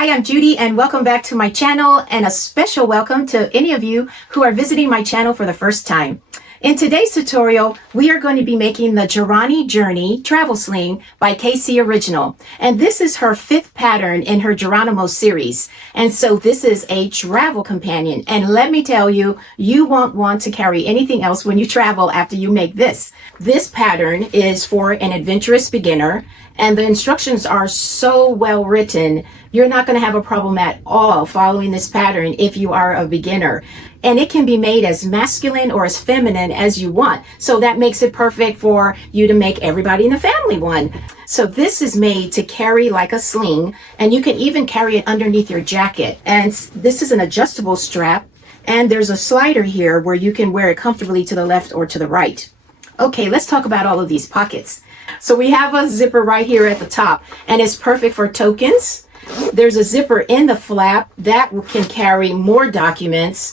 Hi, I'm Judy and welcome back to my channel, and a special welcome to any of you who are visiting my channel for the first time. In today's tutorial, we are going to be making the JeroniJourney Travel Sling by Casey Original. And this is her 5th pattern in her Jeronimo series. And so this is a travel companion. And let me tell you, you won't want to carry anything else when you travel after you make this. This pattern is for an adventurous beginner, and the instructions are so well written, you're not going to have a problem at all following this pattern if you are a beginner. And it can be made as masculine or as feminine as you want. So that makes it perfect for you to make everybody in the family one. So this is made to carry like a sling, and you can even carry it underneath your jacket. And this is an adjustable strap, and there's a slider here where you can wear it comfortably to the left or to the right. Okay, let's talk about all of these pockets. So we have a zipper right here at the top, and it's perfect for tokens. There's a zipper in the flap that can carry more documents.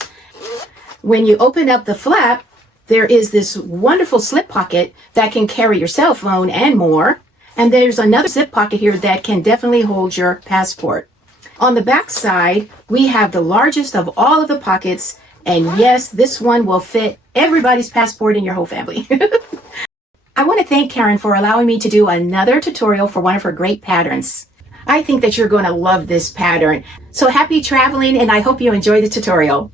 When you open up the flap, there is this wonderful slip pocket that can carry your cell phone and more. And there's another zip pocket here that can definitely hold your passport. On the back side, we have the largest of all of the pockets. And yes, this one will fit everybody's passport in your whole family. I want to thank Karin for allowing me to do another tutorial for one of her great patterns. I think that you're going to love this pattern. So happy traveling, and I hope you enjoy the tutorial.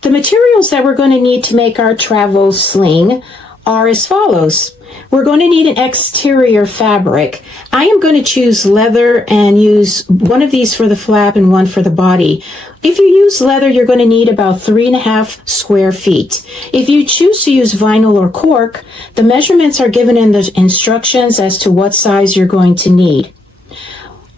The materials that we're going to need to make our travel sling are as follows. We're going to need an exterior fabric. I am going to choose leather and use one of these for the flap and one for the body. If you use leather, you're going to need about 3.5 square feet. If you choose to use vinyl or cork, the measurements are given in the instructions as to what size you're going to need.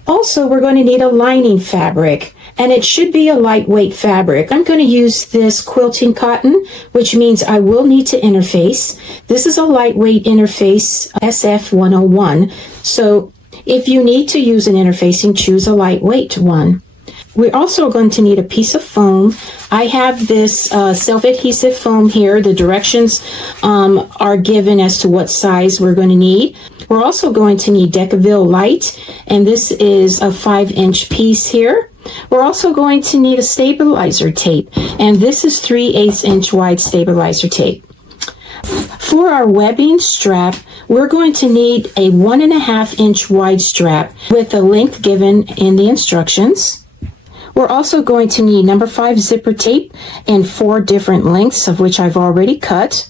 Also, we're going to need a lining fabric, and it should be a lightweight fabric. I'm going to use this quilting cotton, which means I will need to interface. This is a lightweight interface, SF101. So if you need to use an interfacing, choose a lightweight one. We're also going to need a piece of foam. I have this self-adhesive foam here. The directions are given as to what size we're going to need. We're also going to need Decorative light, and this is a 5-inch piece here. We're also going to need a stabilizer tape, and this is 3/8 inch wide stabilizer tape. For our webbing strap, we're going to need a 1.5 inch wide strap with the length given in the instructions. We're also going to need number 5 zipper tape in 4 different lengths, of which I've already cut.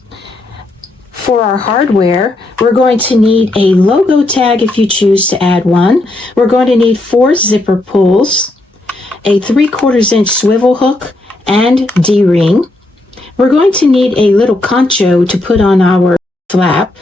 For our hardware, we're going to need a logo tag if you choose to add one. We're going to need 4 zipper pulls, a 3/4 inch swivel hook, and D-ring. We're going to need a little concho to put on our flap.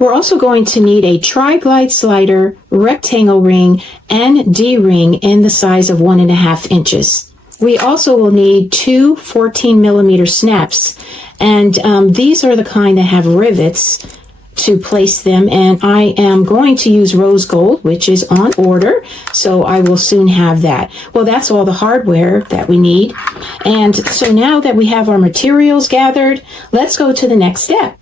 We're also going to need a tri-glide slider, rectangle ring, and D-ring in the size of 1.5 inches. We also will need 2 14mm snaps, and these are the kind that have rivets to place them, and I am going to use rose gold, which is on order, so I will soon have that. Well, that's all the hardware that we need. And so now that we have our materials gathered, let's go to the next step.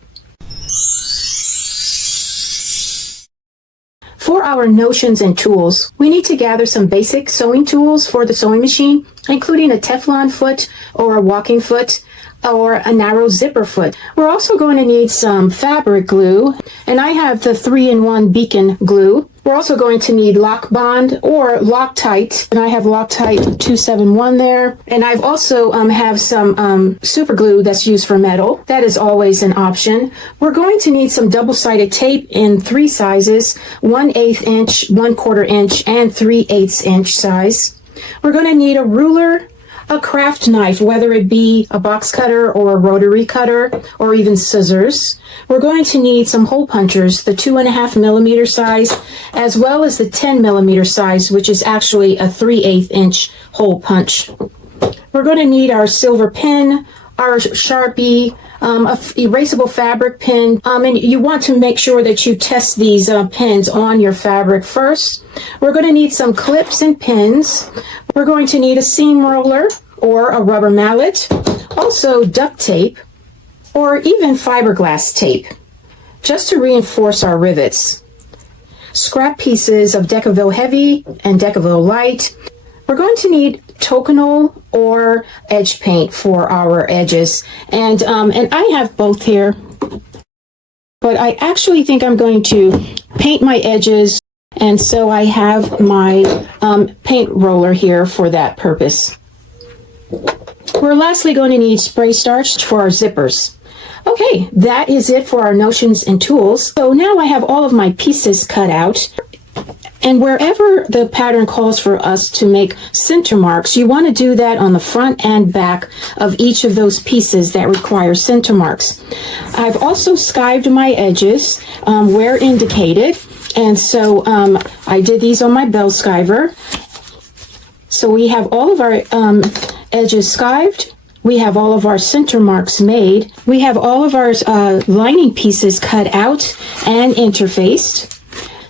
For our notions and tools, we need to gather some basic sewing tools for the sewing machine, including a Teflon foot or a walking foot or a narrow zipper foot. We're also going to need some fabric glue, and I have the 3-in-1 beacon glue. We're also going to need Lock Bond or Loctite, and I have Loctite 271 there. And I've also have some super glue that's used for metal. That is always an option. We're going to need some double-sided tape in 3 sizes, 1/8 inch, 1/4 inch, and 3/8 inch size. We're going to need a ruler, a craft knife, whether it be a box cutter or a rotary cutter or even scissors. We're going to need some hole punchers, the 2.5mm size, as well as the 10mm size, which is actually a 3/8 inch hole punch. We're going to need our silver pen, our Sharpie, a erasable fabric pen, and you want to make sure that you test these pens on your fabric first. We're going to need some clips and pins. We're going to need a seam roller or a rubber mallet, also duct tape, or even fiberglass tape. just to reinforce our rivets. Scrap pieces of Decorative Heavy and Decorative Light. We're going to need Tokonole or edge paint for our edges. And I have both here. But I actually think I'm going to paint my edges. And so I have my paint roller here for that purpose. We're lastly going to need spray starch for our zippers. Okay, that is it for our notions and tools. So now I have all of my pieces cut out. And wherever the pattern calls for us to make center marks, you want to do that on the front and back of each of those pieces that require center marks. I've also skived my edges where indicated. And so I did these on my bell skiver. So we have all of our edges skived. We have all of our center marks made. We have all of our lining pieces cut out and interfaced.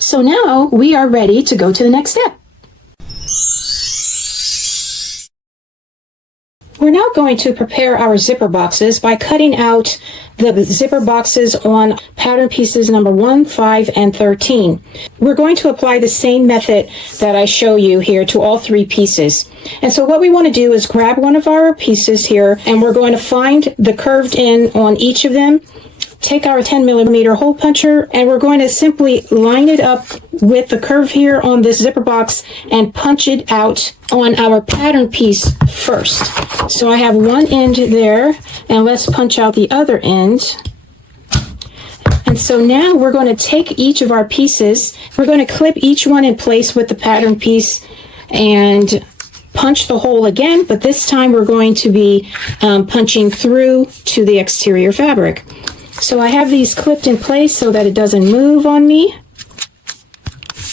So now we are ready to go to the next step. We're now going to prepare our zipper boxes by cutting out the zipper boxes on pattern pieces number 1, 5, and 13. We're going to apply the same method that I show you here to all 3 pieces. And so what we want to do is grab one of our pieces here, and we're going to find the curved end on each of them. Take our 10mm hole puncher, and we're going to simply line it up with the curve here on this zipper box and punch it out on our pattern piece first. So I have one end there, and let's punch out the other end. And so now we're going to take each of our pieces, we're going to clip each one in place with the pattern piece and punch the hole again, but this time we're going to be punching through to the exterior fabric. So I have these clipped in place so that it doesn't move on me.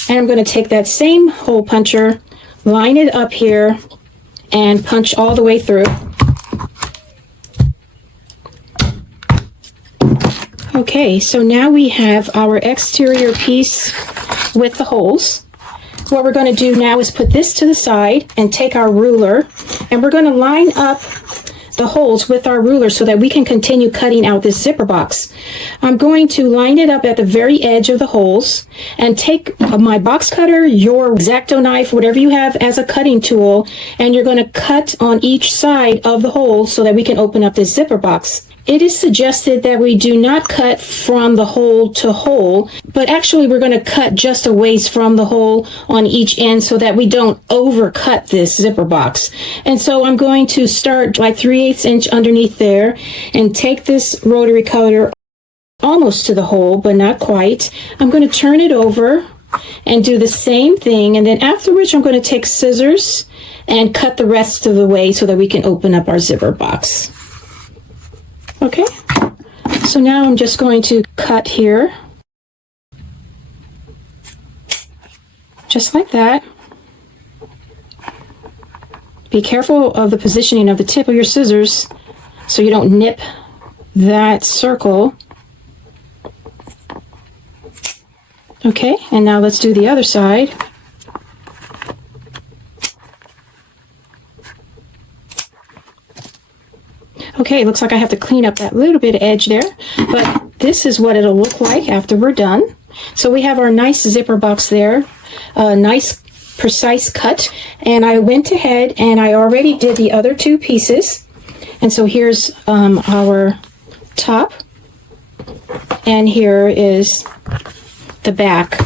And I'm going to take that same hole puncher, line it up here, and punch all the way through. Okay, so now we have our exterior piece with the holes. What we're going to do now is put this to the side and take our ruler, and we're going to line up the holes with our ruler so that we can continue cutting out this zipper box. I'm going to line it up at the very edge of the holes and take my box cutter, your X-Acto knife, whatever you have as a cutting tool, and you're going to cut on each side of the hole so that we can open up this zipper box. It is suggested that we do not cut from the hole to hole, but actually we're going to cut just a ways from the hole on each end so that we don't overcut this zipper box. And so I'm going to start like 3/8 inch underneath there and take this rotary cutter almost to the hole, but not quite. I'm going to turn it over and do the same thing, and then afterwards I'm going to take scissors and cut the rest of the way so that we can open up our zipper box. Okay, so now I'm just going to cut here, just like that. Be careful of the positioning of the tip of your scissors so you don't nip that circle. Okay, and now let's do the other side. Okay, it looks like I have to clean up that little bit of edge there, but this is what it'll look like after we're done. So we have our nice zipper box there, a nice precise cut, and I went ahead and I already did the other 2 pieces. And so here's our top, and here is the back.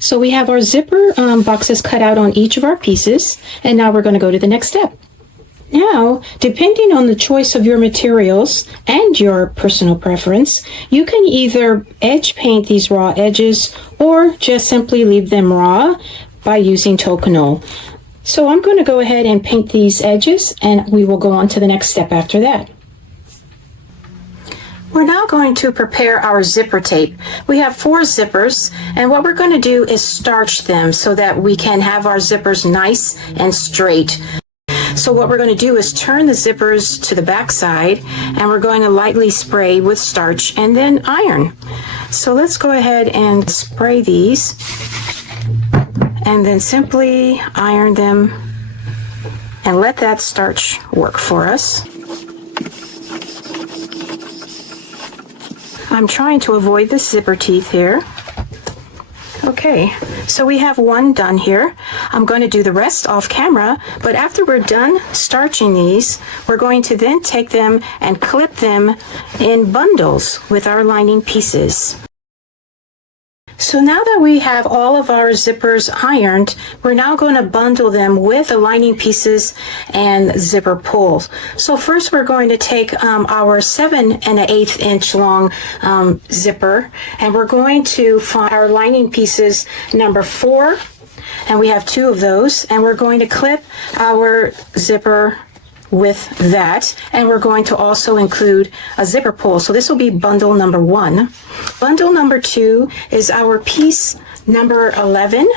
So we have our zipper boxes cut out on each of our pieces, and now we're going to go to the next step. Now, depending on the choice of your materials and your personal preference, you can either edge paint these raw edges or just simply leave them raw by using Tokonole. So I'm going to go ahead and paint these edges, and we will go on to the next step after that. We're now going to prepare our zipper tape. We have 4 zippers, and what we're going to do is starch them so that we can have our zippers nice and straight. So what we're going to do is turn the zippers to the back side, and we're going to lightly spray with starch and then iron. So let's go ahead and spray these and then simply iron them and let that starch work for us. I'm trying to avoid the zipper teeth here. Okay, so we have one done here. I'm going to do the rest off camera, but after we're done starching these, we're going to then take them and clip them in bundles with our lining pieces. So now that we have all of our zippers ironed, we're now going to bundle them with the lining pieces and zipper pulls. So first we're going to take our 7 1/8 inch long zipper, and we're going to find our lining pieces number 4, and we have 2 of those, and we're going to clip our zipper with that, and we're going to also include a zipper pull. So this will be bundle number 1. Bundle number 2 is our piece number 11,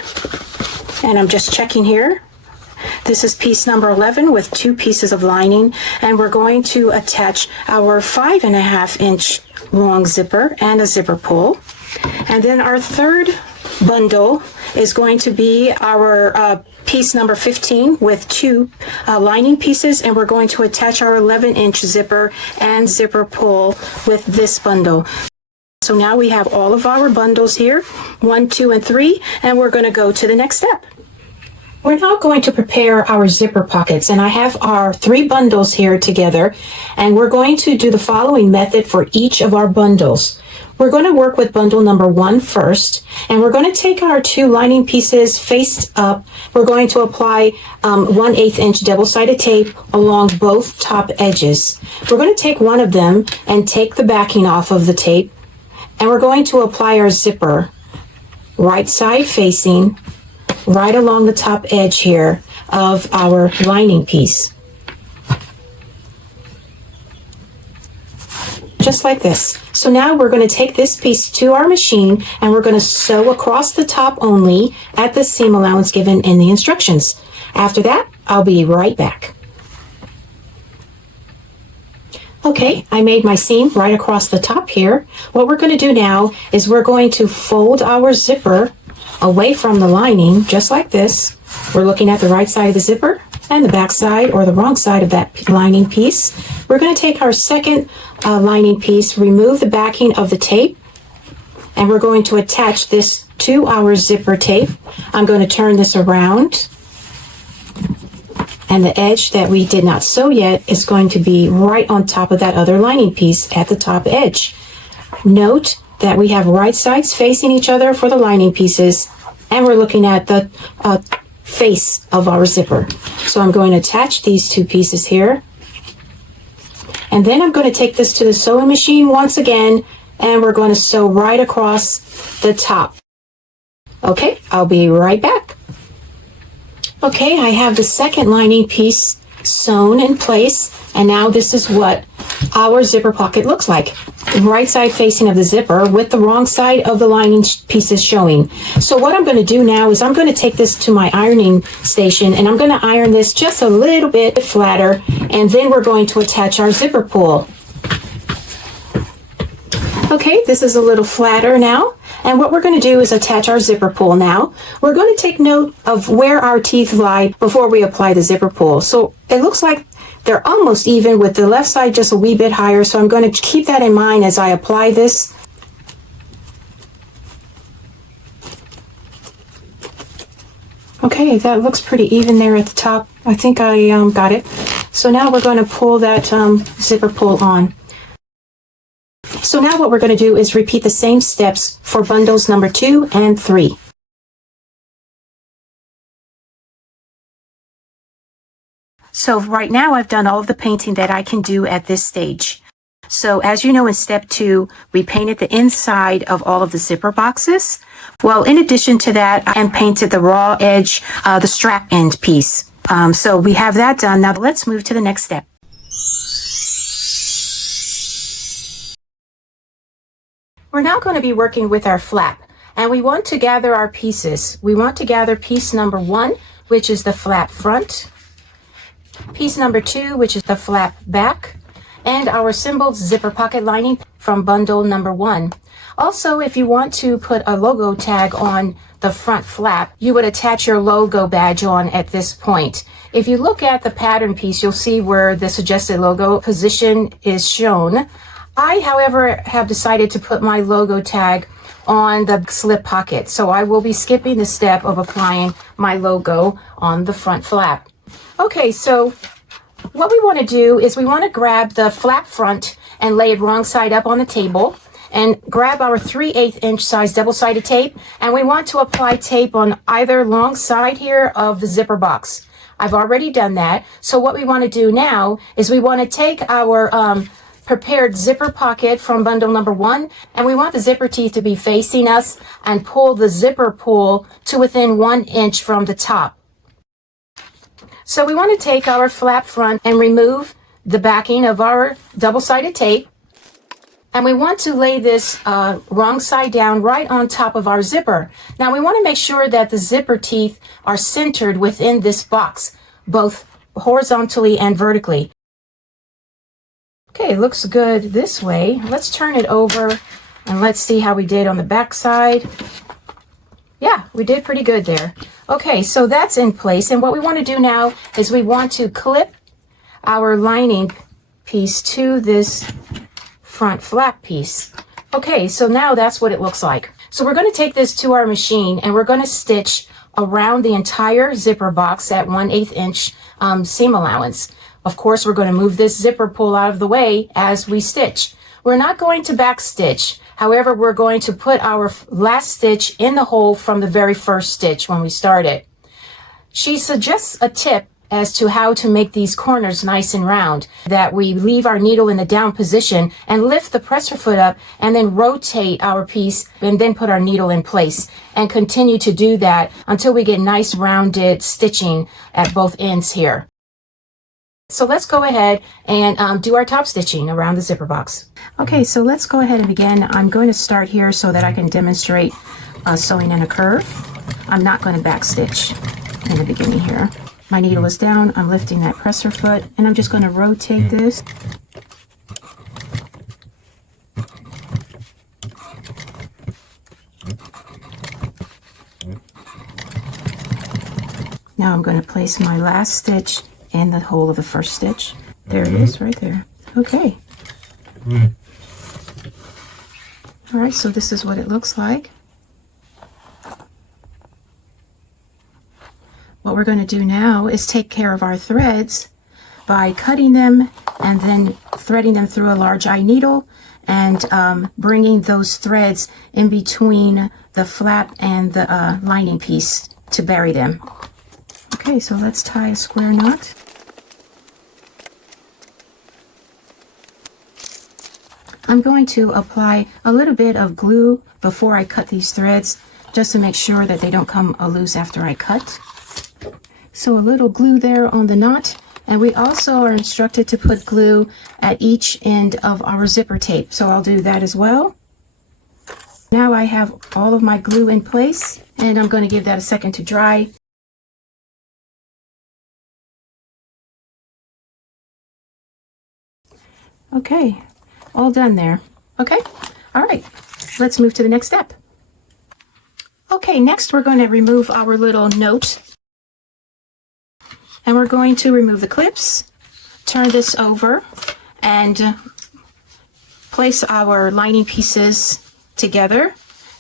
and I'm just checking here. This is piece number 11 with 2 pieces of lining, and we're going to attach our 5 1/2 inch long zipper and a zipper pull. And then our third bundle is going to be our piece number 15 with 2 lining pieces, and we're going to attach our 11 inch zipper and zipper pull with this bundle. So now we have all of our bundles here, 1, 2, and 3, and we're going to go to the next step. We're now going to prepare our zipper pockets, and I have our 3 bundles here together, and we're going to do the following method for each of our bundles. We're going to work with bundle number 1 first, and we're going to take our 2 lining pieces faced up. We're going to apply 1/8 inch double-sided tape along both top edges. We're going to take one of them and take the backing off of the tape, and we're going to apply our zipper right side facing right along the top edge here of our lining piece. Just like this. So now we're going to take this piece to our machine, and we're going to sew across the top only at the seam allowance given in the instructions. After that, I'll be right back. Okay, I made my seam right across the top here. What we're going to do now is we're going to fold our zipper away from the lining, just like this. We're looking at the right side of the zipper and the back side or the wrong side of that lining piece. We're going to take our second lining piece, remove the backing of the tape, and we're going to attach this to our zipper tape. I'm going to turn this around, and the edge that we did not sew yet is going to be right on top of that other lining piece at the top edge. Note that we have right sides facing each other for the lining pieces, and we're looking at the face of our zipper. So I'm going to attach these 2 pieces here, and then I'm going to take this to the sewing machine once again, and we're going to sew right across the top. Okay, I'll be right back. Okay, I have the second lining piece sewn in place, and now this is what our zipper pocket looks like. The right side facing of the zipper with the wrong side of the lining pieces showing. So what I'm going to do now is I'm going to take this to my ironing station, and I'm going to iron this just a little bit flatter, and then we're going to attach our zipper pull. Okay, this is a little flatter now. And what we're going to do is attach our zipper pull now. We're going to take note of where our teeth lie before we apply the zipper pull. So it looks like they're almost even, with the left side just a wee bit higher. So I'm going to keep that in mind as I apply this. Okay, that looks pretty even there at the top. I think I got it. So now we're going to pull that zipper pull on. So now what we're going to do is repeat the same steps for bundles number 2 and 3. So right now I've done all of the painting that I can do at this stage. So as you know, in step 2, we painted the inside of all of the zipper boxes. Well, in addition to that, I painted the raw edge, the strap end piece. So we have that done. Now let's move to the next step. We're now going to be working with our flap, and we want to gather our pieces. We want to gather piece number 1, which is the flap front, piece number 2, which is the flap back, and our symbols zipper pocket lining from bundle number 1. Also, if you want to put a logo tag on the front flap, you would attach your logo badge on at this point. If you look at the pattern piece, you'll see where the suggested logo position is shown. I, however, have decided to put my logo tag on the slip pocket, so I will be skipping the step of applying my logo on the front flap. Okay, so what we want to do is we want to grab the flap front and lay it wrong side up on the table, and grab our 3/8 inch size double-sided tape, and we want to apply tape on either long side here of the zipper box. I've already done that. So what we want to do now is we want to take our prepared zipper pocket from bundle number 1, and we want the zipper teeth to be facing us and pull the zipper pull to within 1 inch from the top. So we want to take our flap front and remove the backing of our double-sided tape, and we want to lay this wrong side down right on top of our zipper. Now we want to make sure that the zipper teeth are centered within this box, both horizontally and vertically. Okay, looks good this way. Let's turn it over and let's see how we did on the back side. Yeah, we did pretty good there. Okay, so that's in place, and what we want to do now is we want to clip our lining piece to this front flap piece. Okay, so now that's what it looks like. So we're going to take this to our machine, and we're going to stitch around the entire zipper box at 1/8 inch seam allowance. Of course, we're going to move this zipper pull out of the way as we stitch. We're not going to back stitch. However, we're going to put our last stitch in the hole from the very first stitch when we started. She suggests a tip as to how to make these corners nice and round, that we leave our needle in the down position and lift the presser foot up and then rotate our piece and then put our needle in place, and continue to do that until we get nice rounded stitching at both ends here. So let's go ahead and do our top stitching around the zipper box. Okay, so let's go ahead and begin. I'm going to start here so that I can demonstrate sewing in a curve. I'm not going to back stitch in the beginning here. My needle is down, I'm lifting that presser foot, and I'm just going to rotate this. Now I'm going to place my last stitch in the hole of the first stitch. There it is, right there. Okay. All right, so this is what it looks like. What we're going to do now is take care of our threads by cutting them and then threading them through a large eye needle and bringing those threads in between the flap and the lining piece to bury them. Okay, so let's tie a square knot. I'm going to apply a little bit of glue before I cut these threads, just to make sure that they don't come loose after I cut. So a little glue there on the knot, and we also are instructed to put glue at each end of our zipper tape, so I'll do that as well. Now I have all of my glue in place, and I'm going to give that a second to dry. Okay, all done there. Okay, all right, let's move to the next step. Okay, next we're going to remove our little note, and we're going to remove the clips, turn this over, and place our lining pieces together,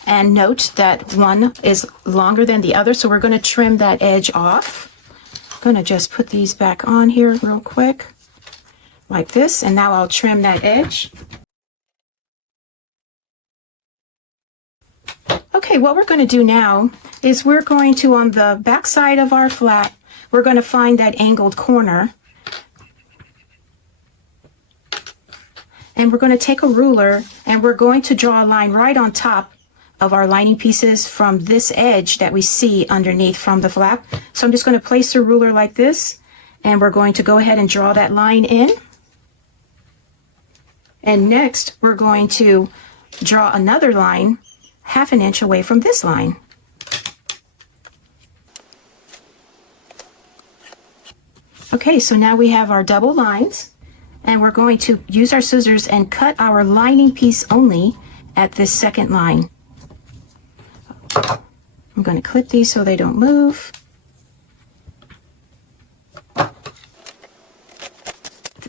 and note that one is longer than the other, so we're going to trim that edge off. I'm going to just put these back on here real quick, like this, and now I'll trim that edge. Okay, what we're going to do now is we're going to, on the back side of our flap, we're going to find that angled corner, and we're going to take a ruler and we're going to draw a line right on top of our lining pieces from this edge that we see underneath from the flap. So I'm just going to place the ruler like this, and we're going to go ahead and draw that line in. And next we're going to draw another line 1/2 inch away from this line. Okay, so now we have our double lines, and we're going to use our scissors and cut our lining piece only at this second line. I'm going to clip these so they don't move.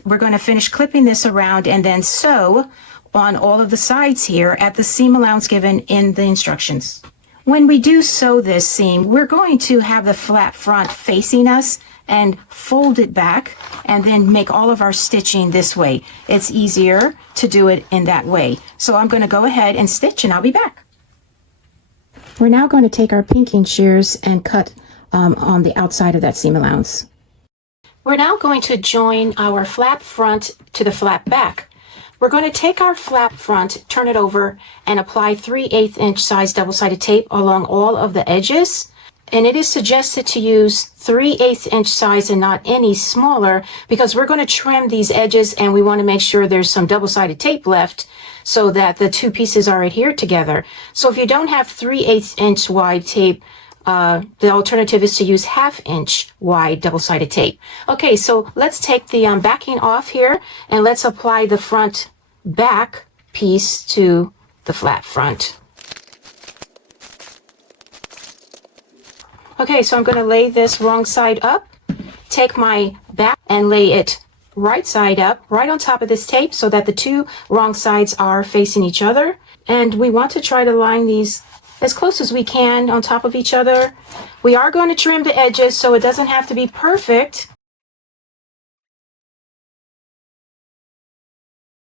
We're going to finish clipping this around and then sew on all of the sides here at the seam allowance given in the instructions. When we do sew this seam, we're going to have the flap front facing us and fold it back and then make all of our stitching this way. It's easier to do it in that way. So I'm going to go ahead and stitch and I'll be back. We're now going to take our pinking shears and cut on the outside of that seam allowance. We're now going to join our flap front to the flap back. We're going to take our flap front, turn it over, and apply 3/8 inch size double-sided tape along all of the edges. And it is suggested to use 3/8 inch size and not any smaller, because we're going to trim these edges and we want to make sure there's some double-sided tape left so that the two pieces are adhered together. So if you don't have 3/8 inch wide tape, the alternative is to use 1/2 inch wide double-sided tape. Okay, so let's take the backing off here and let's apply the front back piece to the flap front. Okay, so I'm going to lay this wrong side up, take my back and lay it right side up, right on top of this tape so that the two wrong sides are facing each other. And we want to try to line these as close as we can on top of each other. We are going to trim the edges so it doesn't have to be perfect.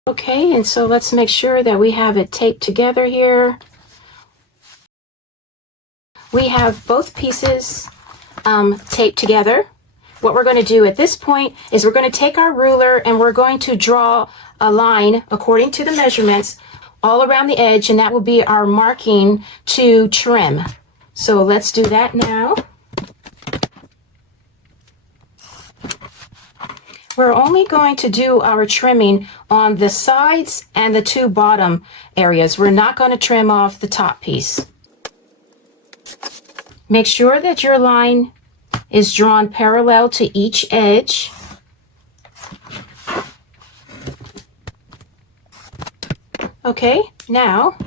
Okay, and so let's make sure that we have it taped together here. We have both pieces taped together. What we're going to do at this point is we're going to take our ruler and we're going to draw a line according to the measurements all around the edge, and that will be our marking to trim. So let's do that now. We're only going to do our trimming on the sides and the two bottom areas. We're not going to trim off the top piece. Make sure that your line is drawn parallel to each edge. Okay, now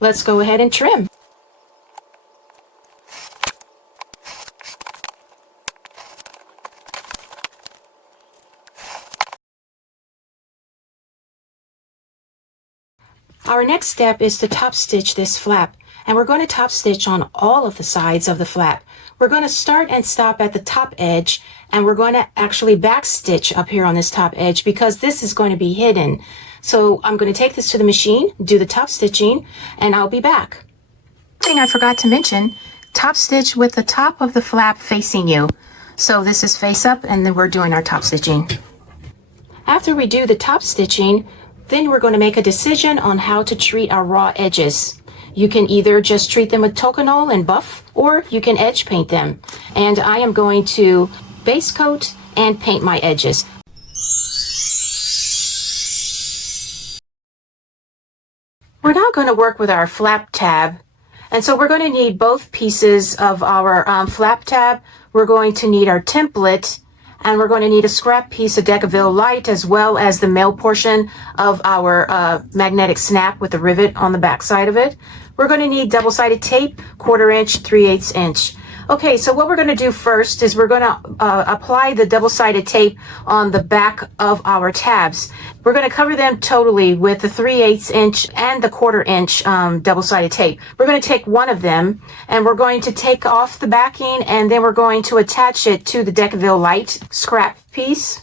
let's go ahead and trim. Our next step is to top stitch this flap, and we're going to top stitch on all of the sides of the flap. We're going to start and stop at the top edge, and we're going to actually back stitch up here on this top edge because this is going to be hidden. So I'm going to take this to the machine, do the top stitching, and I'll be back. Thing I forgot to mention, top stitch with the top of the flap facing you. So this is face up, and then we're doing our top stitching. After we do the top stitching, then we're going to make a decision on how to treat our raw edges. You can either just treat them with Tokonole and buff, or you can edge paint them. And I am going to base coat and paint my edges. We're now going to work with our flap tab. And so we're going to need both pieces of our flap tab. We're going to need our template, and we're going to need a scrap piece of Decorative light, as well as the male portion of our magnetic snap with the rivet on the back side of it. We're going to need double-sided tape, 1/4 inch, 3/8 inch. Okay, so what we're going to do first is we're going to apply the double-sided tape on the back of our tabs. We're going to cover them totally with the 3/8 inch and the 1/4 inch double-sided tape. We're going to take one of them and we're going to take off the backing, and then we're going to attach it to the Decorative light scrap piece.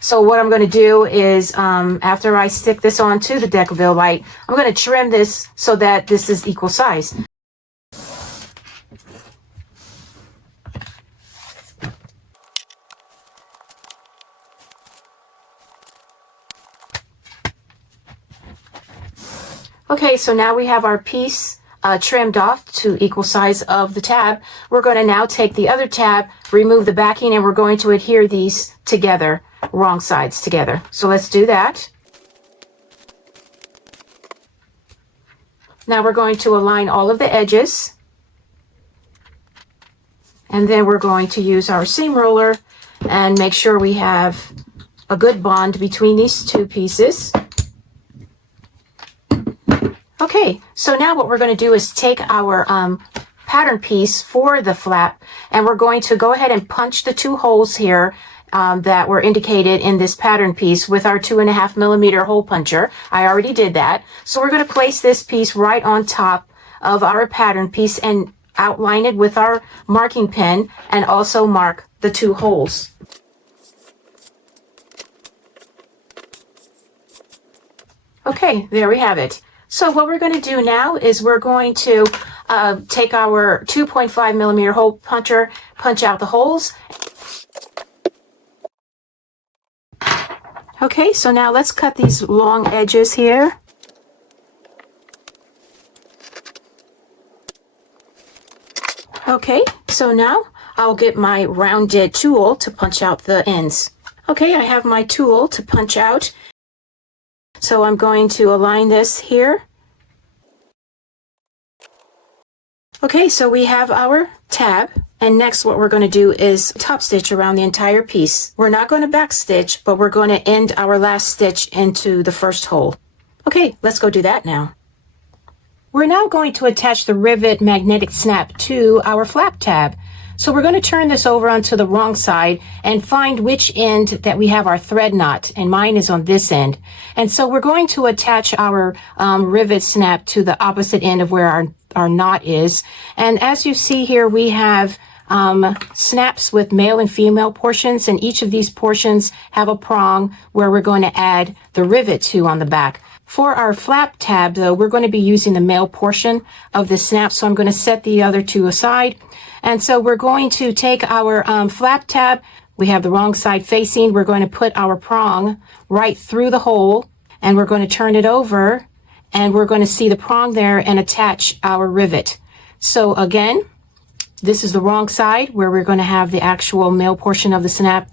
So what I'm going to do is, after I stick this onto the Decorative light, I'm going to trim this so that this is equal size. Okay, so now we have our piece trimmed off to equal size of the tab. We're going to now take the other tab, remove the backing, and we're going to adhere these together, wrong sides together. So let's do that. Now we're going to align all of the edges, and then we're going to use our seam roller and make sure we have a good bond between these two pieces. Okay, so now what we're going to do is take our pattern piece for the flap, and we're going to go ahead and punch the two holes here that were indicated in this pattern piece with our 2.5mm hole puncher. I already did that. So we're going to place this piece right on top of our pattern piece and outline it with our marking pen and also mark the 2 holes. Okay, there we have it. So what we're going to do now is we're going to take our 2.5mm hole puncher, punch out the holes. Okay, so now let's cut these long edges here. Okay, so now I'll get my rounded tool to punch out the ends. Okay, I have my tool to punch out. So I'm going to align this here. Okay, so we have our tab, and next what we're going to do is top stitch around the entire piece. We're not going to back stitch, but we're going to end our last stitch into the first hole. Okay, let's go do that now. We're now going to attach the rivet magnetic snap to our flap tab. So we're going to turn this over onto the wrong side and find which end that we have our thread knot, and mine is on this end. And so we're going to attach our rivet snap to the opposite end of where our knot is. And as you see here, we have snaps with male and female portions, and each of these portions have a prong where we're going to add the rivet to on the back. For our flap tab, though, we're going to be using the male portion of the snap, so I'm going to set the other 2 aside. And so we're going to take our flap tab. We have the wrong side facing. We're going to put our prong right through the hole, and we're going to turn it over, and we're going to see the prong there and attach our rivet. So again, this is the wrong side where we're going to have the actual male portion of the snap.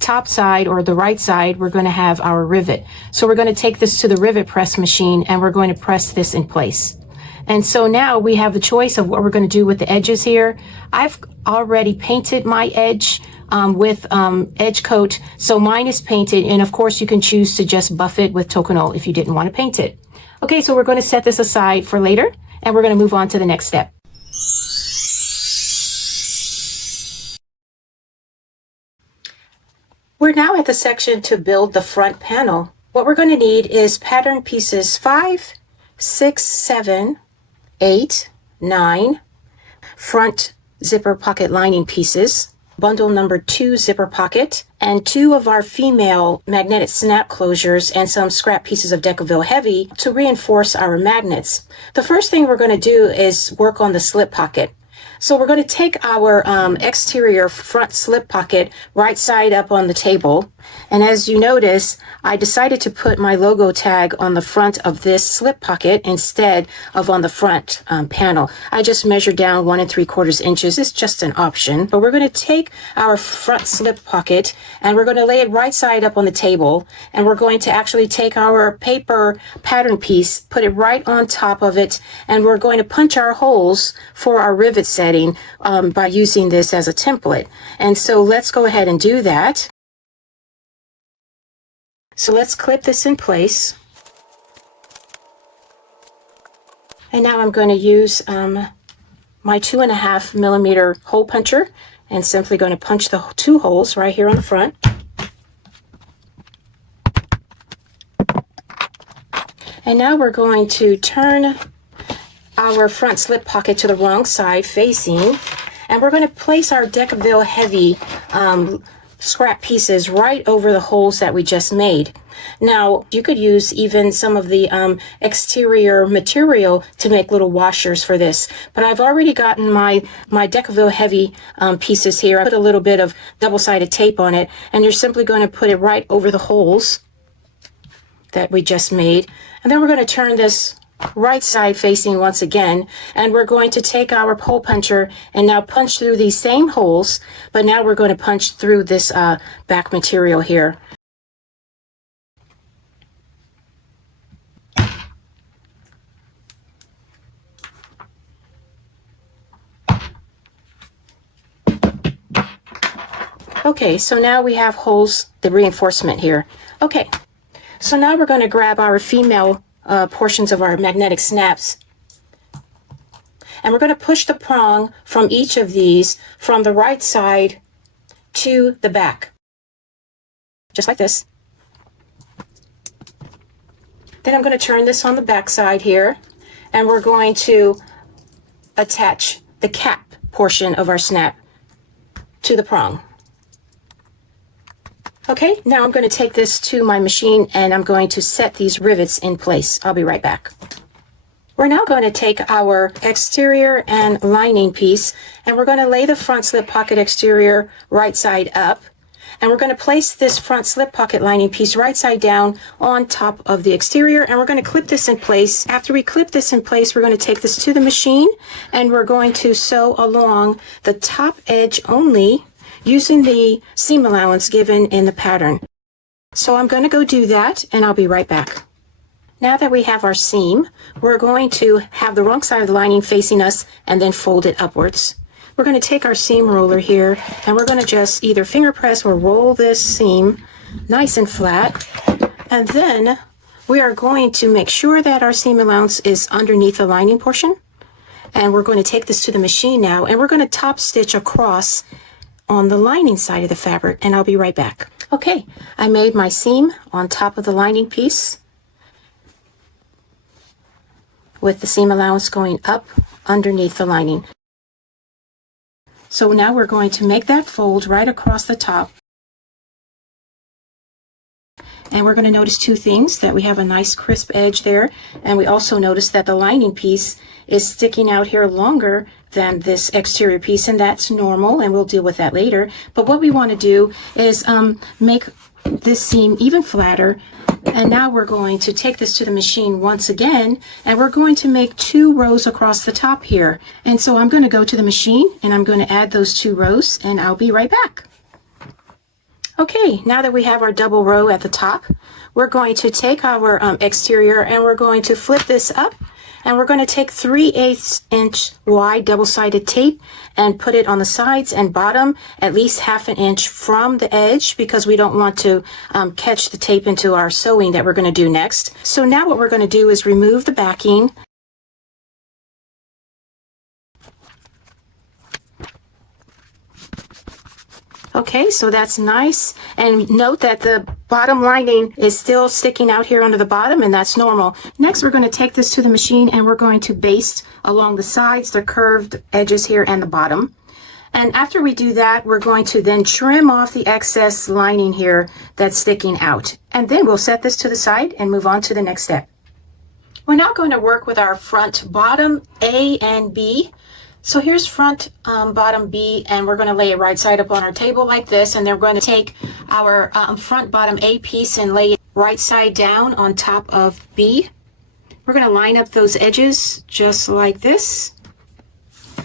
Top side, or the right side, we're going to have our rivet. So we're going to take this to the rivet press machine, and we're going to press this in place. And so now we have the choice of what we're going to do with the edges here. I've already painted my edge with edge coat, so mine is painted, and of course you can choose to just buff it with Tokonole if you didn't want to paint it. Okay, so we're going to set this aside for later, and we're going to move on to the next step. We're now at the section to build the front panel. What we're going to need is pattern pieces 5, 6, 7, 8, 9, front zipper pocket lining pieces, bundle number 2 zipper pocket, and 2 of our female magnetic snap closures and some scrap pieces of Decorative heavy to reinforce our magnets. The first thing we're going to do is work on the slip pocket. So we're going to take our exterior front slip pocket right side up on the table. And as you notice, I decided to put my logo tag on the front of this slip pocket instead of on the front panel. I just measured down 1 3/4 inches. It's just an option. But we're going to take our front slip pocket and we're going to lay it right side up on the table. And we're going to actually take our paper pattern piece, put it right on top of it, and we're going to punch our holes for our rivet setting by using this as a template. And so let's go ahead and do that. So let's clip this in place. And now I'm going to use my 2.5mm hole puncher and simply going to punch the 2 holes right here on the front. And now we're going to turn our front slip pocket to the wrong side facing, and we're going to place our Decorative heavy scrap pieces right over the holes that we just made. Now you could use even some of the exterior material to make little washers for this, but I've already gotten my Decorative heavy pieces here. I put a little bit of double-sided tape on it, and you're simply going to put it right over the holes that we just made. And then we're going to turn this right side facing once again, and we're going to take our hole puncher and now punch through these same holes, but now we're going to punch through this back material here. Okay, so now we have holes, the reinforcement here. Okay, so now we're going to grab our female portions of our magnetic snaps, and we're going to push the prong from each of these from the right side to the back. just like this. Then I'm going to turn this on the back side here, and we're going to attach the cap portion of our snap to the prong. Okay, now I'm going to take this to my machine and I'm going to set these rivets in place. I'll be right back. We're now going to take our exterior and lining piece, and we're going to lay the front slip pocket exterior right side up. And we're going to place this front slip pocket lining piece right side down on top of the exterior, and we're going to clip this in place. After we clip this in place, we're going to take this to the machine and we're going to sew along the top edge only using the seam allowance given in the pattern. So I'm going to go do that and I'll be right back. Now that we have our seam, we're going to have the wrong side of the lining facing us and then fold it upwards. We're going to take our seam roller here and we're going to just either finger press or roll this seam nice and flat. And then we are going to make sure that our seam allowance is underneath the lining portion. And we're going to take this to the machine now and we're going to top stitch across on the lining side of the fabric, and I'll be right back. Okay, I made my seam on top of the lining piece with the seam allowance going up underneath the lining. So now we're going to make that fold right across the top. And we're going to notice two things, that we have a nice crisp edge there, and we also notice that the lining piece is sticking out here longer than this exterior piece, and that's normal, and we'll deal with that later. But what we want to do is make this seam even flatter. And now we're going to take this to the machine once again, and we're going to make 2 rows across the top here. And so I'm going to go to the machine and I'm going to add those 2 rows, and I'll be right back. Okay, now that we have our double row at the top, we're going to take our exterior and we're going to flip this up, and we're going to take 3/8 inch wide double-sided tape and put it on the sides and bottom at least 1/2 inch from the edge, because we don't want to catch the tape into our sewing that we're going to do next. So now what we're going to do is remove the backing. Okay, so that's nice. And note that the bottom lining is still sticking out here under the bottom, and that's normal. Next, we're going to take this to the machine and we're going to baste along the sides, the curved edges here, and the bottom. And after we do that, we're going to then trim off the excess lining here that's sticking out. And then we'll set this to the side and move on to the next step. We're now going to work with our front bottom A and B. So here's front bottom B, and we're going to lay it right side up on our table like this, and then we're going to take our front bottom A piece and lay it right side down on top of B. We're going to line up those edges just like this.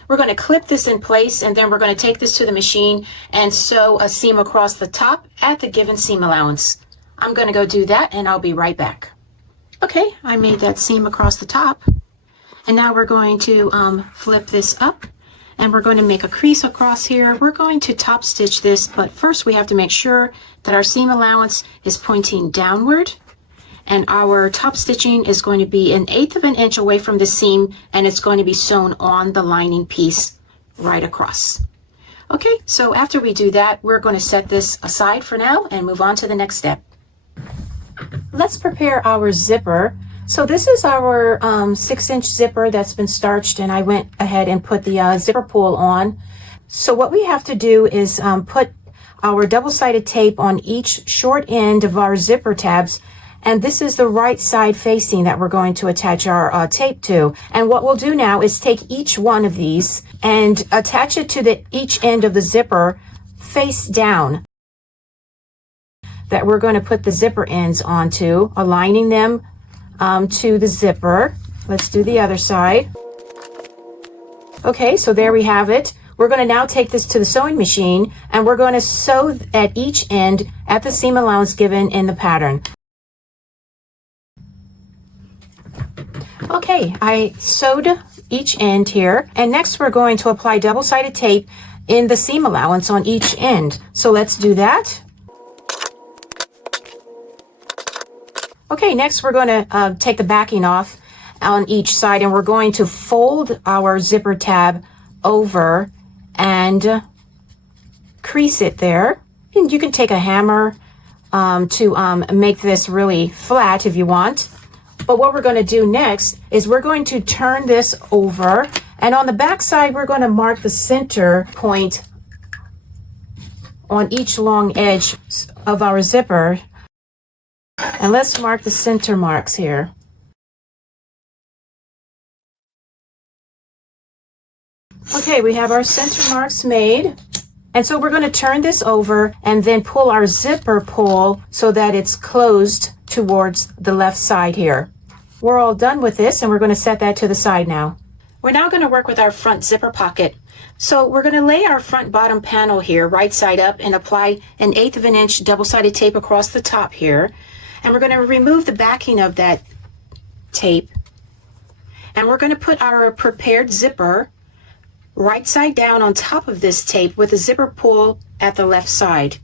We're going to clip this in place, and then we're going to take this to the machine and sew a seam across the top at the given seam allowance. I'm going to go do that and I'll be right back. Okay, I made that seam across the top. And now we're going to flip this up, and we're going to make a crease across here. We're going to top stitch this, but first we have to make sure that our seam allowance is pointing downward, and our top stitching is going to be 1/8 inch away from the seam, and it's going to be sewn on the lining piece right across. Okay, so after we do that, we're going to set this aside for now and move on to the next step. Let's prepare our zipper. So this is our 6-inch zipper that's been starched, and I went ahead and put the zipper pull on. So what we have to do is put our double-sided tape on each short end of our zipper tabs, and this is the right side facing that we're going to attach our tape to. And what we'll do now is take each one of these and attach it to each end of the zipper face down, that we're going to put the zipper ends onto, aligning them to the zipper. Let's do the other side. Okay, so there we have it. We're going to now take this to the sewing machine, and we're going to sew at each end at the seam allowance given in the pattern. Okay, I sewed each end here, and next we're going to apply double-sided tape in the seam allowance on each end. So let's do that. Okay, next we're going to take the backing off on each side, and we're going to fold our zipper tab over and crease it there. And you can take a hammer to make this really flat if you want. But what we're going to do next is we're going to turn this over, and on the back side we're going to mark the center point on each long edge of our zipper. And let's mark the center marks here. Okay, we have our center marks made. And so we're going to turn this over and then pull our zipper pull so that it's closed towards the left side here. We're all done with this, and we're going to set that to the side now. We're now going to work with our front zipper pocket. So we're going to lay our front bottom panel here right side up and apply an 1/8 of an inch double-sided tape across the top here. And we're going to remove the backing of that tape. And we're going to put our prepared zipper right side down on top of this tape with the zipper pull at the left side.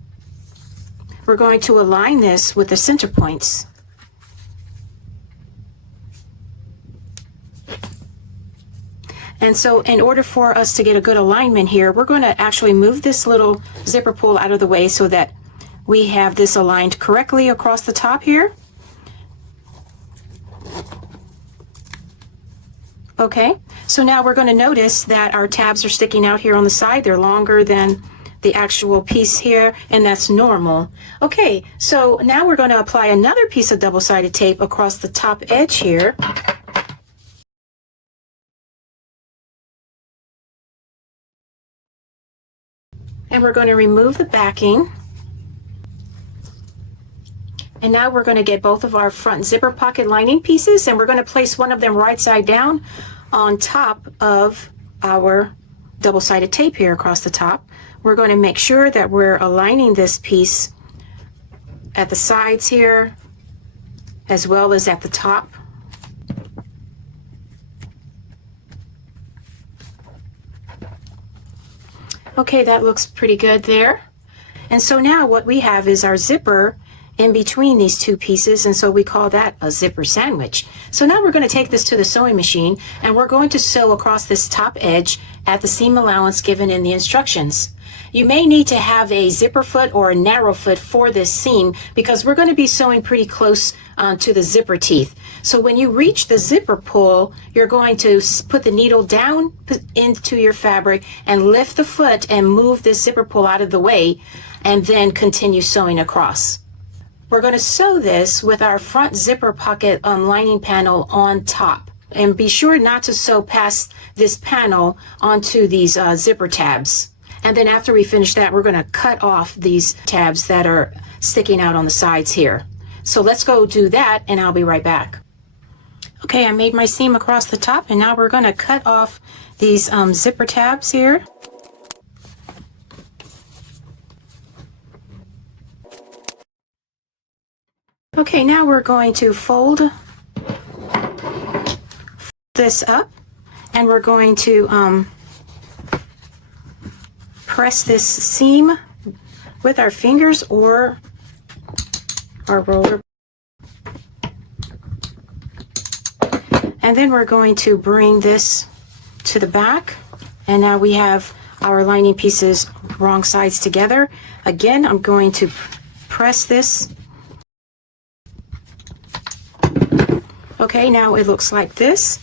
We're going to align this with the center points. And so in order for us to get a good alignment here, we're going to actually move this little zipper pull out of the way so that we have this aligned correctly across the top here. Okay, so now we're going to notice that our tabs are sticking out here on the side. They're longer than the actual piece here, and that's normal. Okay, so now we're going to apply another piece of double-sided tape across the top edge here. And we're going to remove the backing. And now we're going to get both of our front zipper pocket lining pieces, and we're going to place one of them right side down on top of our double-sided tape here across the top. We're going to make sure that we're aligning this piece at the sides here as well as at the top. Okay, that looks pretty good there. And so now what we have is our zipper in between these two pieces, and so we call that a zipper sandwich. So now we're going to take this to the sewing machine, and we're going to sew across this top edge at the seam allowance given in the instructions. You may need to have a zipper foot or a narrow foot for this seam because we're going to be sewing pretty close to the zipper teeth. So when you reach the zipper pull, you're going to put the needle down into your fabric and lift the foot and move this zipper pull out of the way, and then continue sewing across. We're going to sew this with our front zipper pocket lining panel on top. And be sure not to sew past this panel onto these zipper tabs. And then after we finish that, we're going to cut off these tabs that are sticking out on the sides here. So let's go do that, and I'll be right back. Okay, I made my seam across the top, and now we're going to cut off these zipper tabs here. Okay, now we're going to fold this up, and we're going to press this seam with our fingers or our roller. And then we're going to bring this to the back, and now we have our lining pieces wrong sides together. Again, I'm going to press this. Okay, now it looks like this.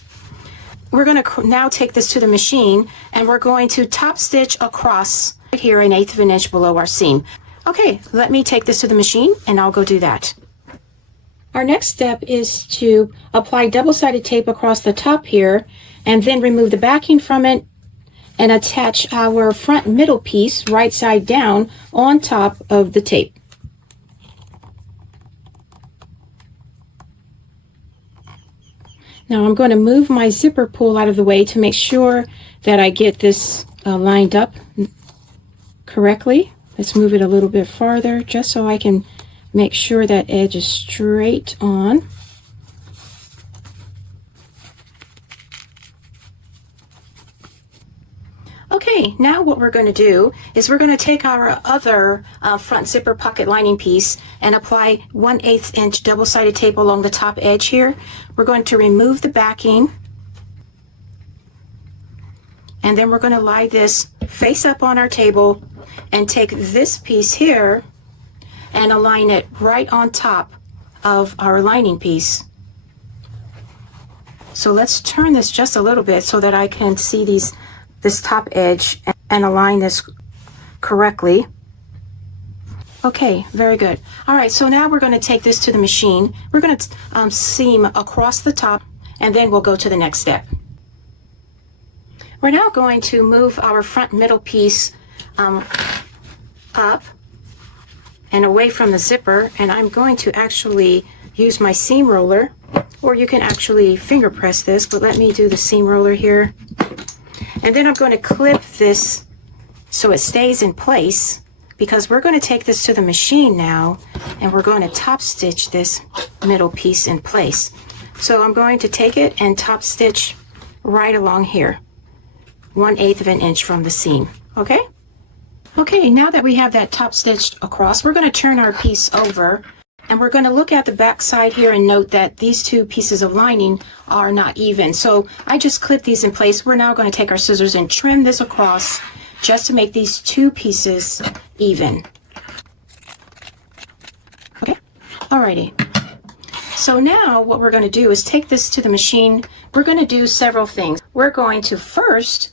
We're going to now take this to the machine, and we're going to top stitch across right here 1/8 of an inch below our seam. Okay, let me take this to the machine, and I'll go do that. Our next step is to apply double-sided tape across the top here, and then remove the backing from it and attach our front middle piece right side down on top of the tape. Now I'm going to move my zipper pull out of the way to make sure that I get this lined up correctly. Let's move it a little bit farther just so I can make sure that edge is straight on. Okay, now what we're going to do is we're going to take our other front zipper pocket lining piece and apply 1/8 inch double-sided tape along the top edge here. We're going to remove the backing, and then we're going to lie this face up on our table and take this piece here and align it right on top of our lining piece. So let's turn this just a little bit so that I can see this top edge and align this correctly. Okay, very good. All right, so now we're going to take this to the machine. We're going to seam across the top, and then we'll go to the next step. We're now going to move our front middle piece up and away from the zipper, and I'm going to actually use my seam roller, or you can actually finger press this, but let me do the seam roller here. And then I'm going to clip this so it stays in place, because we're going to take this to the machine now, and we're going to top stitch this middle piece in place. So I'm going to take it and top stitch right along here, 1/8 of an inch from the seam. Okay? Okay, now that we have that top stitched across, we're going to turn our piece over, and we're going to look at the back side here and note that these two pieces of lining are not even. So I just clipped these in place. We're now going to take our scissors and trim this across just to make these two pieces even. Okay, alrighty. So now what we're going to do is take this to the machine. We're going to do several things. We're going to first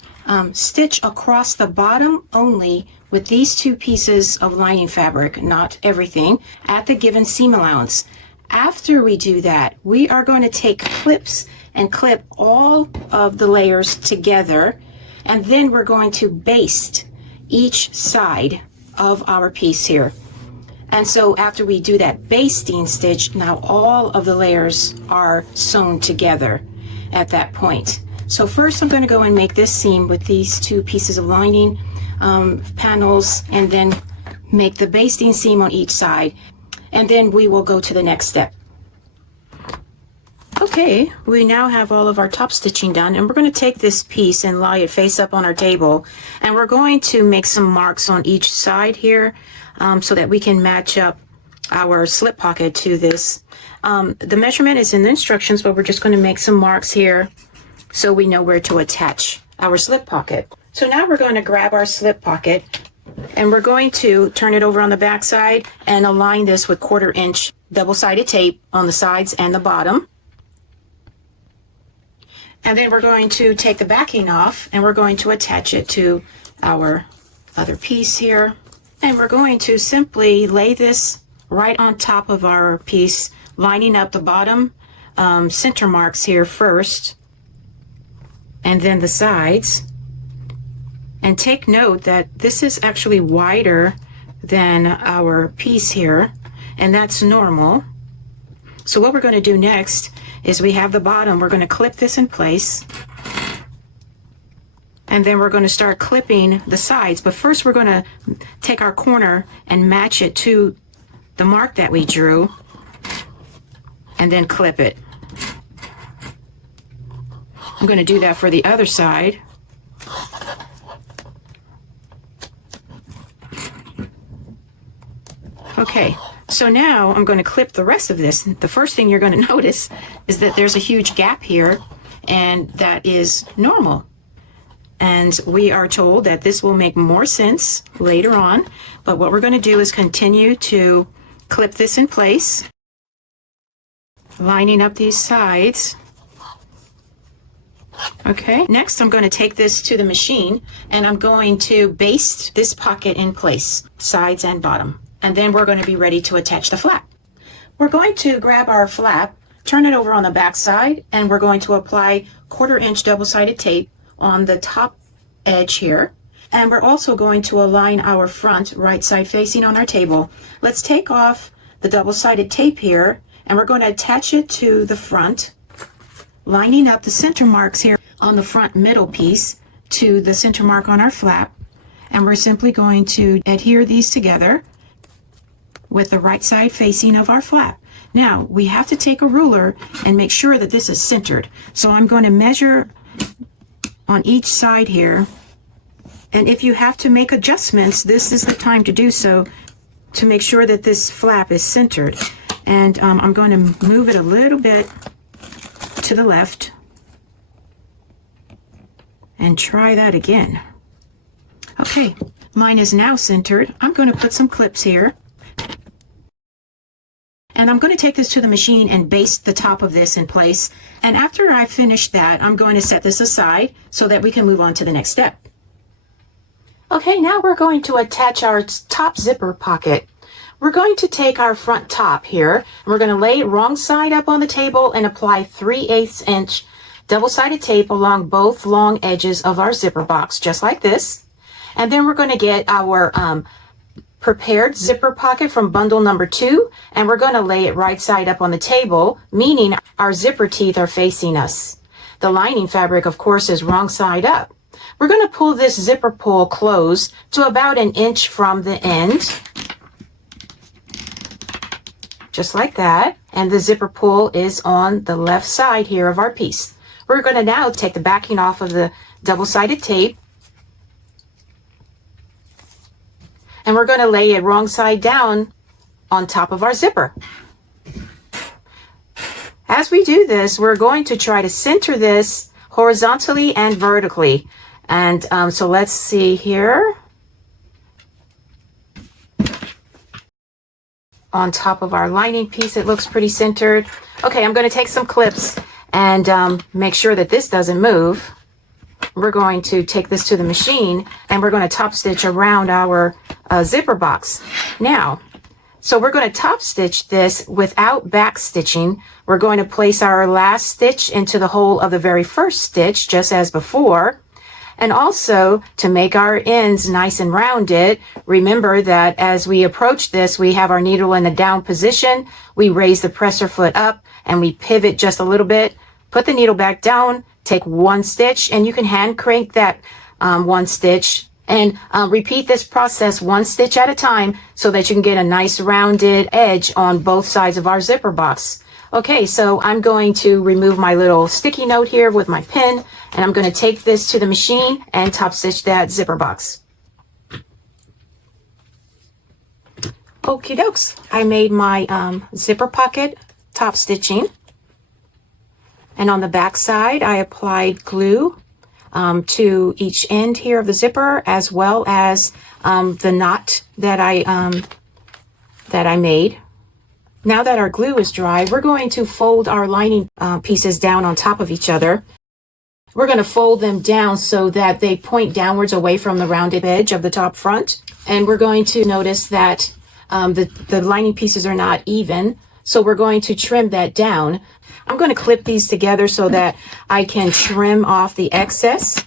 stitch across the bottom only with these two pieces of lining fabric, not everything, at the given seam allowance. After we do that, we are going to take clips and clip all of the layers together, and then we're going to baste each side of our piece here. And so after we do that basting stitch, now all of the layers are sewn together at that point. So first I'm going to go and make this seam with these two pieces of lining panels, and then make the basting seam on each side, and then we will go to the next step. Okay, we now have all of our top stitching done, and we're going to take this piece and lie it face up on our table, and we're going to make some marks on each side here so that we can match up our slip pocket to this. The measurement is in the instructions, but we're just going to make some marks here so we know where to attach our slip pocket. So now we're going to grab our slip pocket, and we're going to turn it over on the back side and align this with 1/4 inch double-sided tape on the sides and the bottom. And then we're going to take the backing off, and we're going to attach it to our other piece here. And we're going to simply lay this right on top of our piece, lining up the bottom center marks here first, and then the sides. And take note that this is actually wider than our piece here, and that's normal. So what we're going to do next is we have the bottom. We're going to clip this in place, and then we're going to start clipping the sides. But first we're going to take our corner and match it to the mark that we drew, and then clip it. I'm going to do that for the other side. Okay, so now I'm going to clip the rest of this. The first thing you're going to notice is that there's a huge gap here, and that is normal. And we are told that this will make more sense later on, but what we're going to do is continue to clip this in place, lining up these sides. Okay, next I'm going to take this to the machine, and I'm going to baste this pocket in place, sides and bottom. And then we're going to be ready to attach the flap. We're going to grab our flap, turn it over on the back side, and we're going to apply 1/4 inch double-sided tape on the top edge here. And we're also going to align our front right side facing on our table. Let's take off the double-sided tape here, and we're going to attach it to the front, lining up the center marks here on the front middle piece to the center mark on our flap. And we're simply going to adhere these together with the right side facing of our flap. Now we have to take a ruler and make sure that this is centered. So I'm going to measure on each side here, and if you have to make adjustments, this is the time to do so, to make sure that this flap is centered. And I'm going to move it a little bit to the left and try that again. Okay, mine is now centered. I'm going to put some clips here, And I'm going to take this to the machine and baste the top of this in place. And after I finish that, I'm going to set this aside so that we can move on to the next step. Okay, now we're going to attach our top zipper pocket. We're going to take our front top here, and we're going to lay it wrong side up on the table and apply 3/8 inch double-sided tape along both long edges of our zipper box, just like this. And then we're going to get our prepared zipper pocket from bundle number 2, and we're going to lay it right side up on the table, meaning our zipper teeth are facing us. The lining fabric, of course, is wrong side up. We're going to pull this zipper pull closed to about 1 inch from the end, just like that. And the zipper pull is on the left side here of our piece. We're going to now take the backing off of the double-sided tape, and we're going to lay it wrong side down on top of our zipper. As we do this, we're going to try to center this horizontally and vertically. And so let's see here. On top of our lining piece, it looks pretty centered. Okay, I'm going to take some clips and make sure that this doesn't move. We're going to take this to the machine, and we're going to top stitch around our zipper box. Now, so we're going to top stitch this without back stitching. We're going to place our last stitch into the hole of the very first stitch, just as before. And also, to make our ends nice and rounded, remember that as we approach this, we have our needle in the down position. We raise the presser foot up and we pivot just a little bit. Put the needle back down, take 1 stitch, and you can hand crank that 1 stitch. And repeat this process 1 stitch at a time so that you can get a nice rounded edge on both sides of our zipper box. Okay, so I'm going to remove my little sticky note here with my pen, and I'm going to take this to the machine and top stitch that zipper box. Okie dokes, I made my zipper pocket top stitching, and on the back side I applied glue to each end here of the zipper, as well as the knot that I made. Now that our glue is dry, we're going to fold our lining pieces down on top of each other. We're going to fold them down so that they point downwards away from the rounded edge of the top front. And we're going to notice that the lining pieces are not even, so we're going to trim that down. I'm going to clip these together so that I can trim off the excess.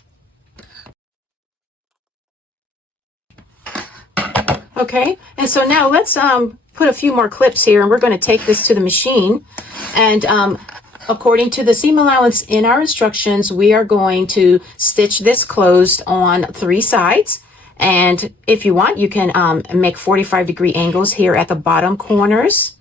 Okay, and so now let's put a few more clips here, and we're going to take this to the machine. And according to the seam allowance in our instructions, we are going to stitch this closed on 3 sides. And if you want, you can make 45-degree angles here at the bottom corners.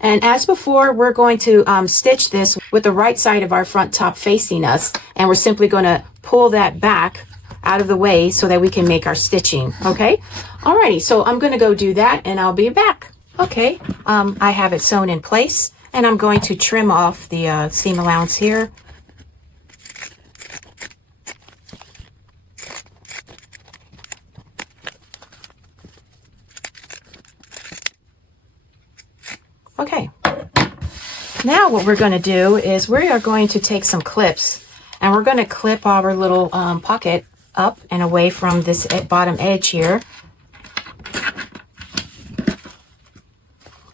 And as before, we're going to stitch this with the right side of our front top facing us, and we're simply going to pull that back out of the way so that we can make our stitching. Okay, alrighty, so I'm going to go do that, and I'll be back. Okay, I have it sewn in place, and I'm going to trim off the seam allowance here. Okay, now what we're going to do is we are going to take some clips, and we're going to clip our little pocket up and away from this bottom edge here.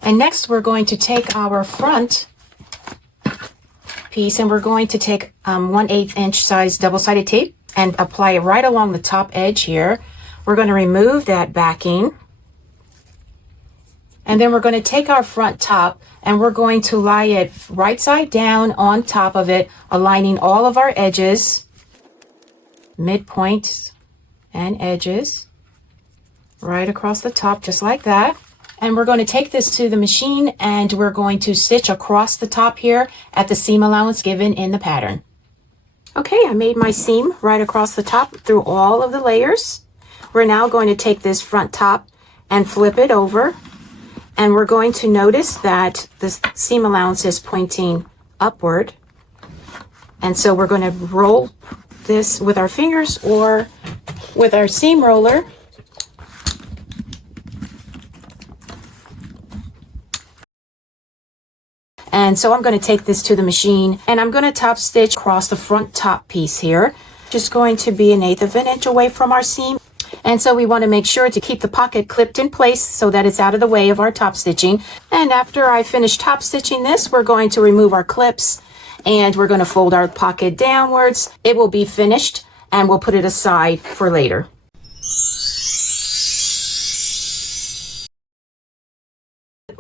And next we're going to take our front piece, and we're going to take 1/8 inch size double-sided tape and apply it right along the top edge here. We're going to remove that backing, and then we're going to take our front top and we're going to lie it right side down on top of it, aligning all of our edges, midpoints and edges right across the top, just like that. And we're going to take this to the machine, and we're going to stitch across the top here at the seam allowance given in the pattern. Okay, I made my seam right across the top through all of the layers. We're now going to take this front top and flip it over, and we're going to notice that the seam allowance is pointing upward. And so we're going to roll this with our fingers or with our seam roller. And so I'm going to take this to the machine and I'm going to top stitch across the front top piece here. Just going to be 1/8 of an inch away from our seam. And so we want to make sure to keep the pocket clipped in place so that it's out of the way of our top stitching. And after I finish top stitching this, we're going to remove our clips and we're going to fold our pocket downwards. It will be finished and we'll put it aside for later.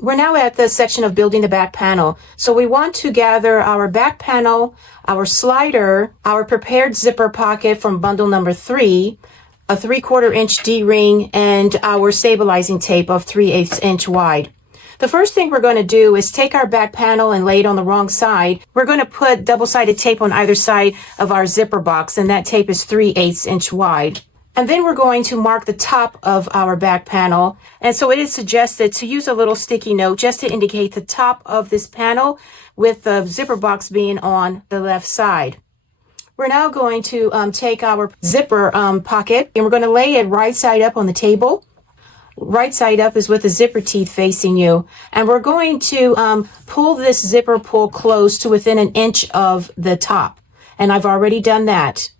We're now at the section of building the back panel. So we want to gather our back panel, our slider, our prepared zipper pocket from bundle number 3, a 3/4 inch D-ring, and our stabilizing tape of 3/8 inch wide. The first thing we're going to do is take our back panel and lay it on the wrong side. We're going to put double-sided tape on either side of our zipper box, and that tape is 3/8 inch wide. And then we're going to mark the top of our back panel. And so it is suggested to use a little sticky note just to indicate the top of this panel with the zipper box being on the left side. We're now going to take our zipper pocket and we're going to lay it right side up on the table. Right side up is with the zipper teeth facing you. And we're going to pull this zipper pull close to within 1 inch of the top. And I've already done that.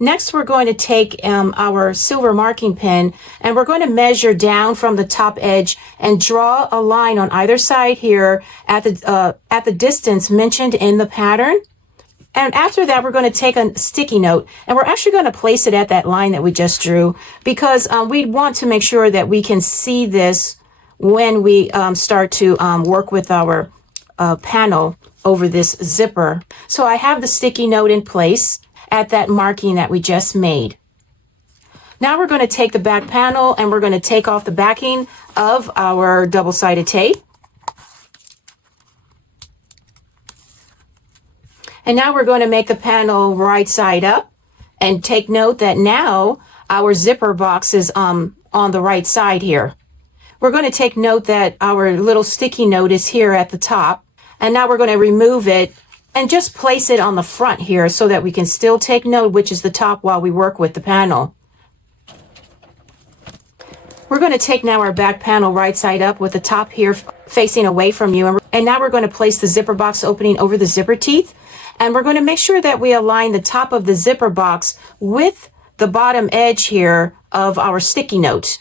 Next, we're going to take our silver marking pen and we're going to measure down from the top edge and draw a line on either side here at the distance mentioned in the pattern. And after that, we're going to take a sticky note and we're actually going to place it at that line that we just drew because we want to make sure that we can see this when we start to work with our panel over this zipper. So I have the sticky note in place at that marking that we just made. Now we're going to take the back panel and we're going to take off the backing of our double-sided tape. And now we're going to make the panel right side up and take note that now our zipper box is on the right side here. We're going to take note that our little sticky note is here at the top. And now we're going to remove it and just place it on the front here so that we can still take note which is the top while we work with the panel. We're going to take now our back panel right side up with the top here facing away from you. And now we're going to place the zipper box opening over the zipper teeth. And we're going to make sure that we align the top of the zipper box with the bottom edge here of our sticky note.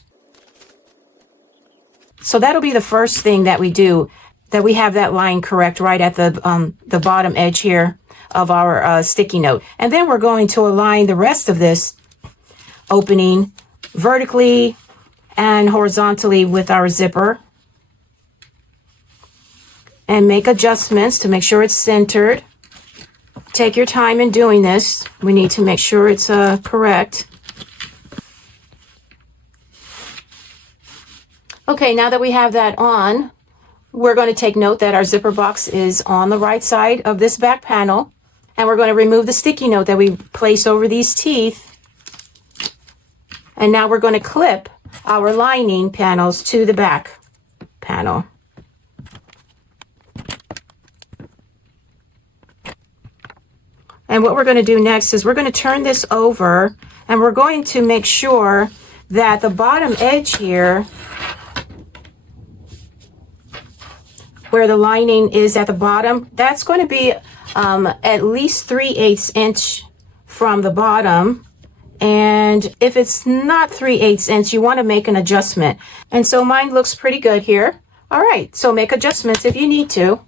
So that'll be the first thing that we do, that we have that line correct right at the bottom edge here of our sticky note. And then we're going to align the rest of this opening vertically and horizontally with our zipper. And make adjustments to make sure it's centered. Take your time in doing this. We need to make sure it's correct. Okay, now that we have that on, we're going to take note that our zipper box is on the right side of this back panel. And we're going to remove the sticky note that we placed over these teeth. And now we're going to clip our lining panels to the back panel. And what we're going to do next is we're going to turn this over and we're going to make sure that the bottom edge here, where the lining is at the bottom, that's going to be at least 3/8 inch from the bottom. And if it's not 3/8 inch, you want to make an adjustment. And so mine looks pretty good here. All right, so make adjustments if you need to.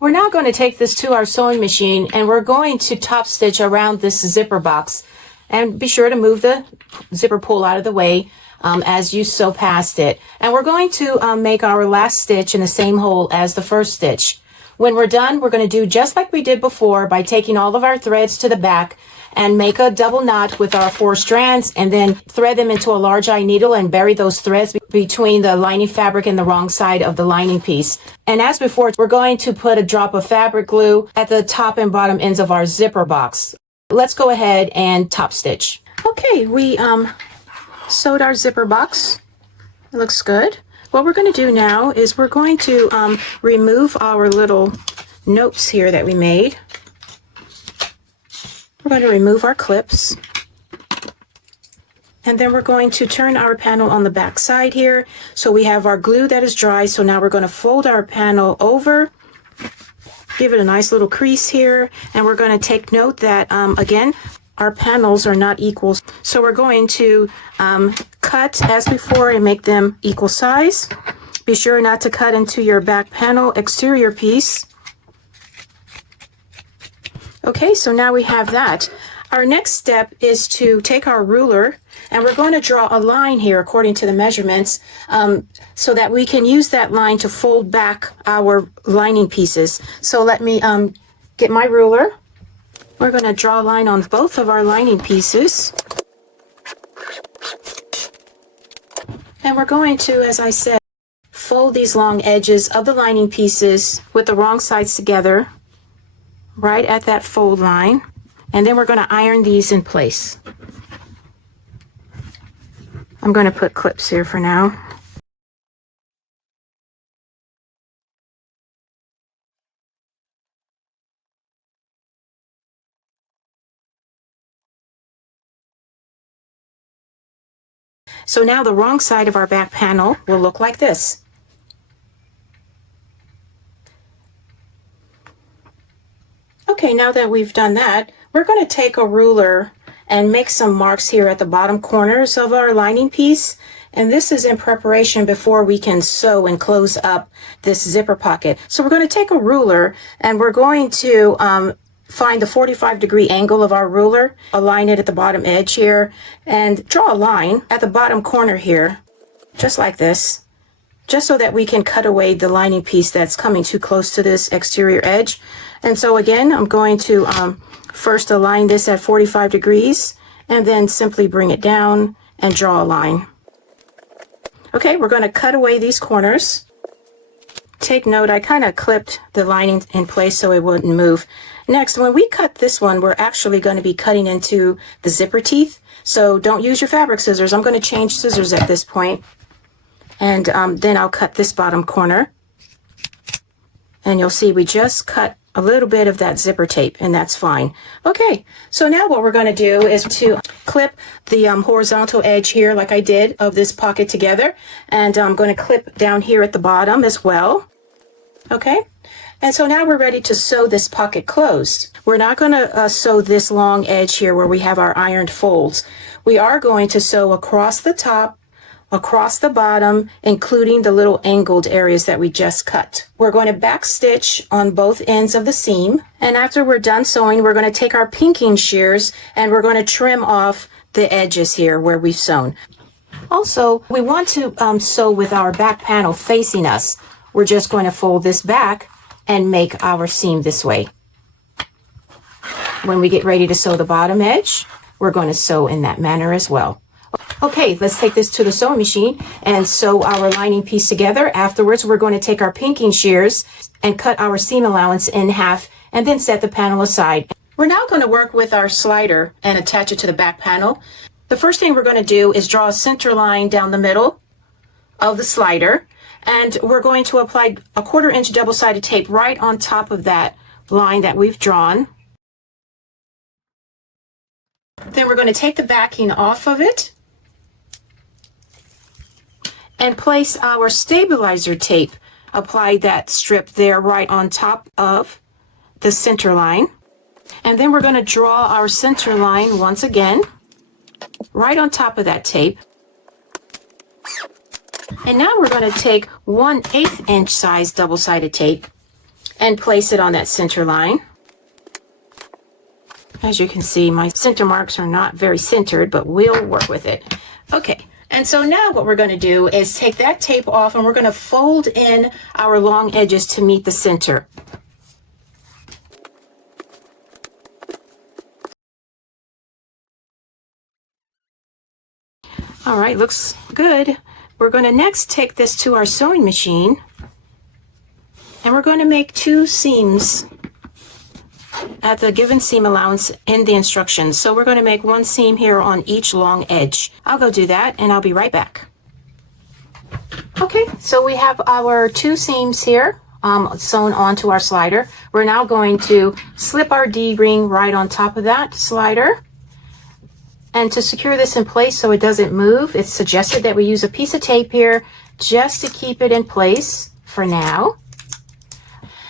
We're now going to take this to our sewing machine and we're going to top stitch around this zipper box. And be sure to move the zipper pull out of the way as you sew past it. And we're going to make our last stitch in the same hole as the first stitch. When we're done, we're going to do just like we did before by taking all of our threads to the back and make a double knot with our 4 strands and then thread them into a large eye needle and bury those threads between the lining fabric and the wrong side of the lining piece. And as before, we're going to put a drop of fabric glue at the top and bottom ends of our zipper box. Let's go ahead and top stitch. Okay, we sewed our zipper box. It looks good. What we're going to do now is we're going to remove our little notes here that we made. We're going to remove our clips. And then we're going to turn our panel on the back side here. So we have our glue that is dry. So now we're going to fold our panel over Give it a nice little crease here, and we're going to take note that, again, our panels are not equal. So we're going to cut as before and make them equal size. Be sure not to cut into your back panel exterior piece. Okay, so now we have that. Our next step is to take our ruler, and we're going to draw a line here according to the measurements, so that we can use that line to fold back our lining pieces. So let me get my ruler. We're going to draw a line on both of our lining pieces. And we're going to, as I said, fold these long edges of the lining pieces with the wrong sides together, right at that fold line. And then we're going to iron these in place. I'm going to put clips here for now. So now the wrong side of our back panel will look like this. Okay, now that we've done that, we're going to take a ruler and make some marks here at the bottom corners of our lining piece. And this is in preparation before we can sew and close up this zipper pocket. So we're going to take a ruler and we're going to find the 45-degree angle of our ruler, align it at the bottom edge here, and draw a line at the bottom corner here, just like this, just so that we can cut away the lining piece that's coming too close to this exterior edge. And so again, I'm going to first align this at 45 degrees and then simply bring it down and draw a line. Okay, we're going to cut away these corners. Take note, I kind of clipped the lining in place so it wouldn't move. Next, when we cut this one, we're actually going to be cutting into the zipper teeth. So don't use your fabric scissors. I'm going to change scissors at this point. And then I'll cut this bottom corner. And you'll see we just cut a little bit of that zipper tape, and that's fine. Okay, so now what we're going to do is to clip the horizontal edge here like I did of this pocket together, and I'm going to clip down here at the bottom as well. Okay, and so now we're ready to sew this pocket closed. We're not going to sew this long edge here where we have our ironed folds. We are going to sew across the top, across the bottom, including the little angled areas that we just cut. We're going to back stitch on both ends of the seam, and after we're done sewing, we're going to take our pinking shears and we're going to trim off the edges here where we've sewn. Also, we want to sew with our back panel facing us. We're just going to fold this back and make our seam this way. When we get ready to sew the bottom edge, we're going to sew in that manner as well. Okay, let's take this to the sewing machine and sew our lining piece together. Afterwards, we're going to take our pinking shears and cut our seam allowance in half and then set the panel aside. We're now going to work with our slider and attach it to the back panel. The first thing we're going to do is draw a center line down the middle of the slider, and we're going to apply a 1/4 inch double-sided tape right on top of that line that we've drawn. Then we're going to take the backing off of it and place our stabilizer tape. Apply that strip there right on top of the center line. And then we're going to draw our center line once again, right on top of that tape. And now we're going to take 1/8 inch size double-sided tape and place it on that center line. As you can see, my center marks are not very centered, but we'll work with it. Okay. And so now what we're going to do is take that tape off and we're going to fold in our long edges to meet the center. All right, looks good. We're going to next take this to our sewing machine and we're going to make 2 seams at the given seam allowance in the instructions. So we're going to make 1 seam here on each long edge. I'll go do that and I'll be right back. Okay, so we have our 2 seams here sewn onto our slider. We're now going to slip our D-ring right on top of that slider. And to secure this in place so it doesn't move, it's suggested that we use a piece of tape here just to keep it in place for now.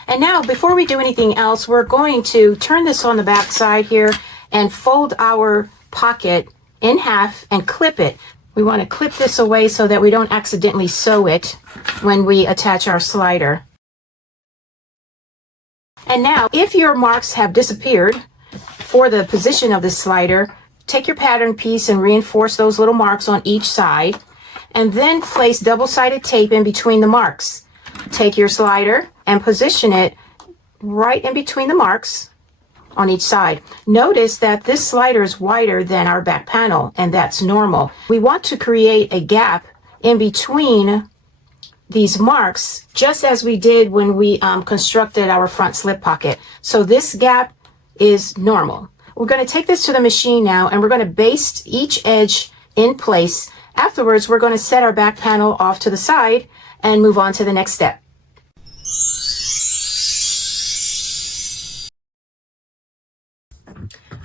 And now, before we do anything else, we're going to turn this on the back side here and fold our pocket in half and clip it. We want to clip this away so that we don't accidentally sew it when we attach our slider. And now, if your marks have disappeared for the position of the slider, take your pattern piece and reinforce those little marks on each side, and then place double-sided tape in between the marks. Take your slider and position it right in between the marks on each side. Notice that this slider is wider than our back panel, and that's normal. We want to create a gap in between these marks, just as we did when we constructed our front slip pocket. So this gap is normal. We're going to take this to the machine now, and we're going to baste each edge in place. Afterwards, we're going to set our back panel off to the side and move on to the next step.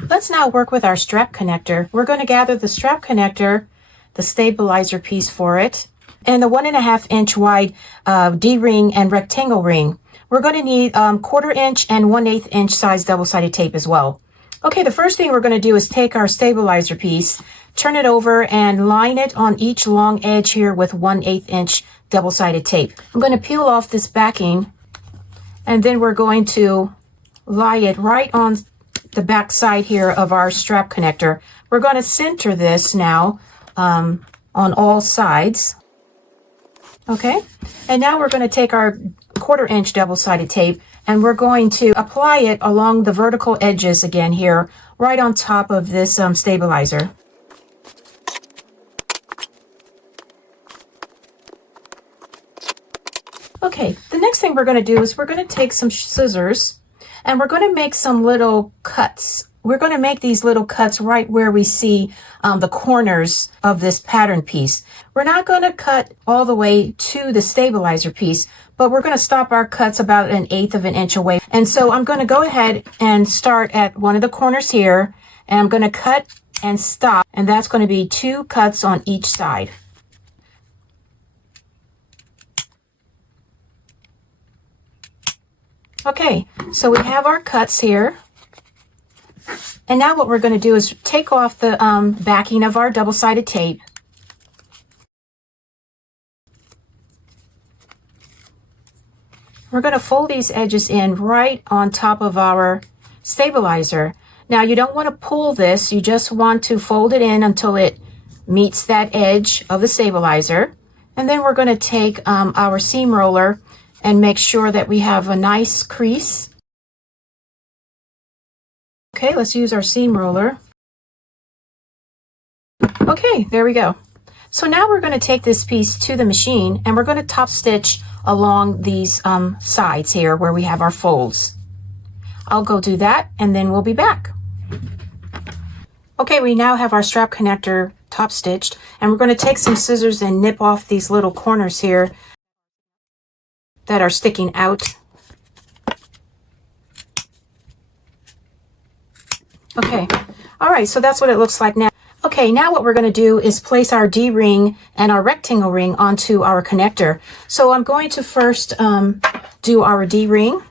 Let's now work with our strap connector. We're going to gather the strap connector, the stabilizer piece for it, and the 1.5 inch wide D-ring and rectangle ring. We're going to need 1/4 inch and 1/8 inch size double-sided tape as well. Okay, the first thing we're going to do is take our stabilizer piece, turn it over, and line it on each long edge here with 1/8 inch double-sided tape. I'm going to peel off this backing, and then we're going to lie it right on the back side here of our strap connector. We're going to center this now on all sides. Okay, and now we're going to take our 1/4 inch double-sided tape, and we're going to apply it along the vertical edges again here, right on top of this stabilizer. Okay, the next thing we're going to do is we're going to take some scissors, and we're going to make some little cuts. We're going to make these little cuts right where we see the corners of this pattern piece. We're not going to cut all the way to the stabilizer piece, but we're going to stop our cuts about 1/8 of an inch away. And so I'm going to go ahead and start at one of the corners here, and I'm going to cut and stop, and that's going to be 2 cuts on each side. Okay, so we have our cuts here. And now what we're going to do is take off the backing of our double-sided tape. We're going to fold these edges in right on top of our stabilizer. Now you don't want to pull this, you just want to fold it in until it meets that edge of the stabilizer. And then we're going to take our seam roller and make sure that we have a nice crease. Okay, let's use our seam roller. Okay, there we go. So now we're going to take this piece to the machine, and we're going to top stitch along these sides here where we have our folds. I'll go do that, and then we'll be back. Okay, we now have our strap connector top stitched, and we're going to take some scissors and nip off these little corners here that are sticking out. Okay, all right, so that's what it looks like now. Okay, now what we're going to do is place our D-ring and our rectangle ring onto our connector. So I'm going to first do our D-ring,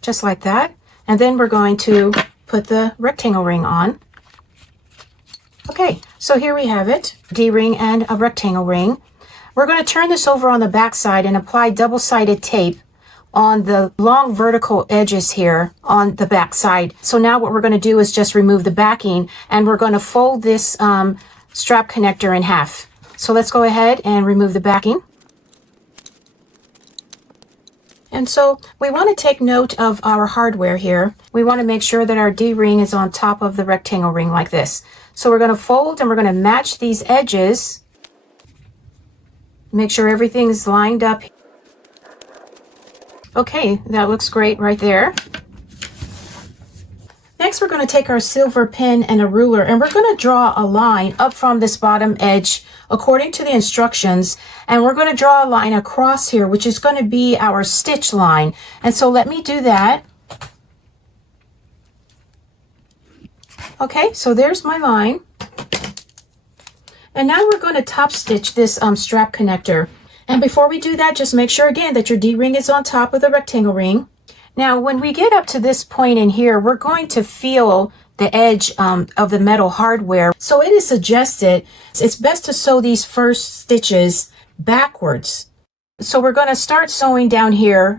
just like that. And then we're going to put the rectangle ring on. Okay, so here we have it, D-ring and a rectangle ring. We're going to turn this over on the back side and apply double-sided tape on the long vertical edges here on the back side. So now what we're going to do is just remove the backing, and we're going to fold this strap connector in half. So let's go ahead and remove the backing. And so we want to take note of our hardware here. We want to make sure that our D-ring is on top of the rectangle ring like this. So we're going to fold, and we're going to match these edges. Make sure everything is lined up. Okay, that looks great right there. Next, we're going to take our silver pen and a ruler, and we're going to draw a line up from this bottom edge according to the instructions, and we're going to draw a line across here, which is going to be our stitch line. And so let me do that. Okay, so there's my line. And now we're going to top stitch this strap connector. And before we do that, just make sure again that your D-ring is on top of the rectangle ring. Now, when we get up to this point in here, we're going to feel the edge of the metal hardware. So it is suggested, it's best to sew these first stitches backwards. So we're going to start sewing down here.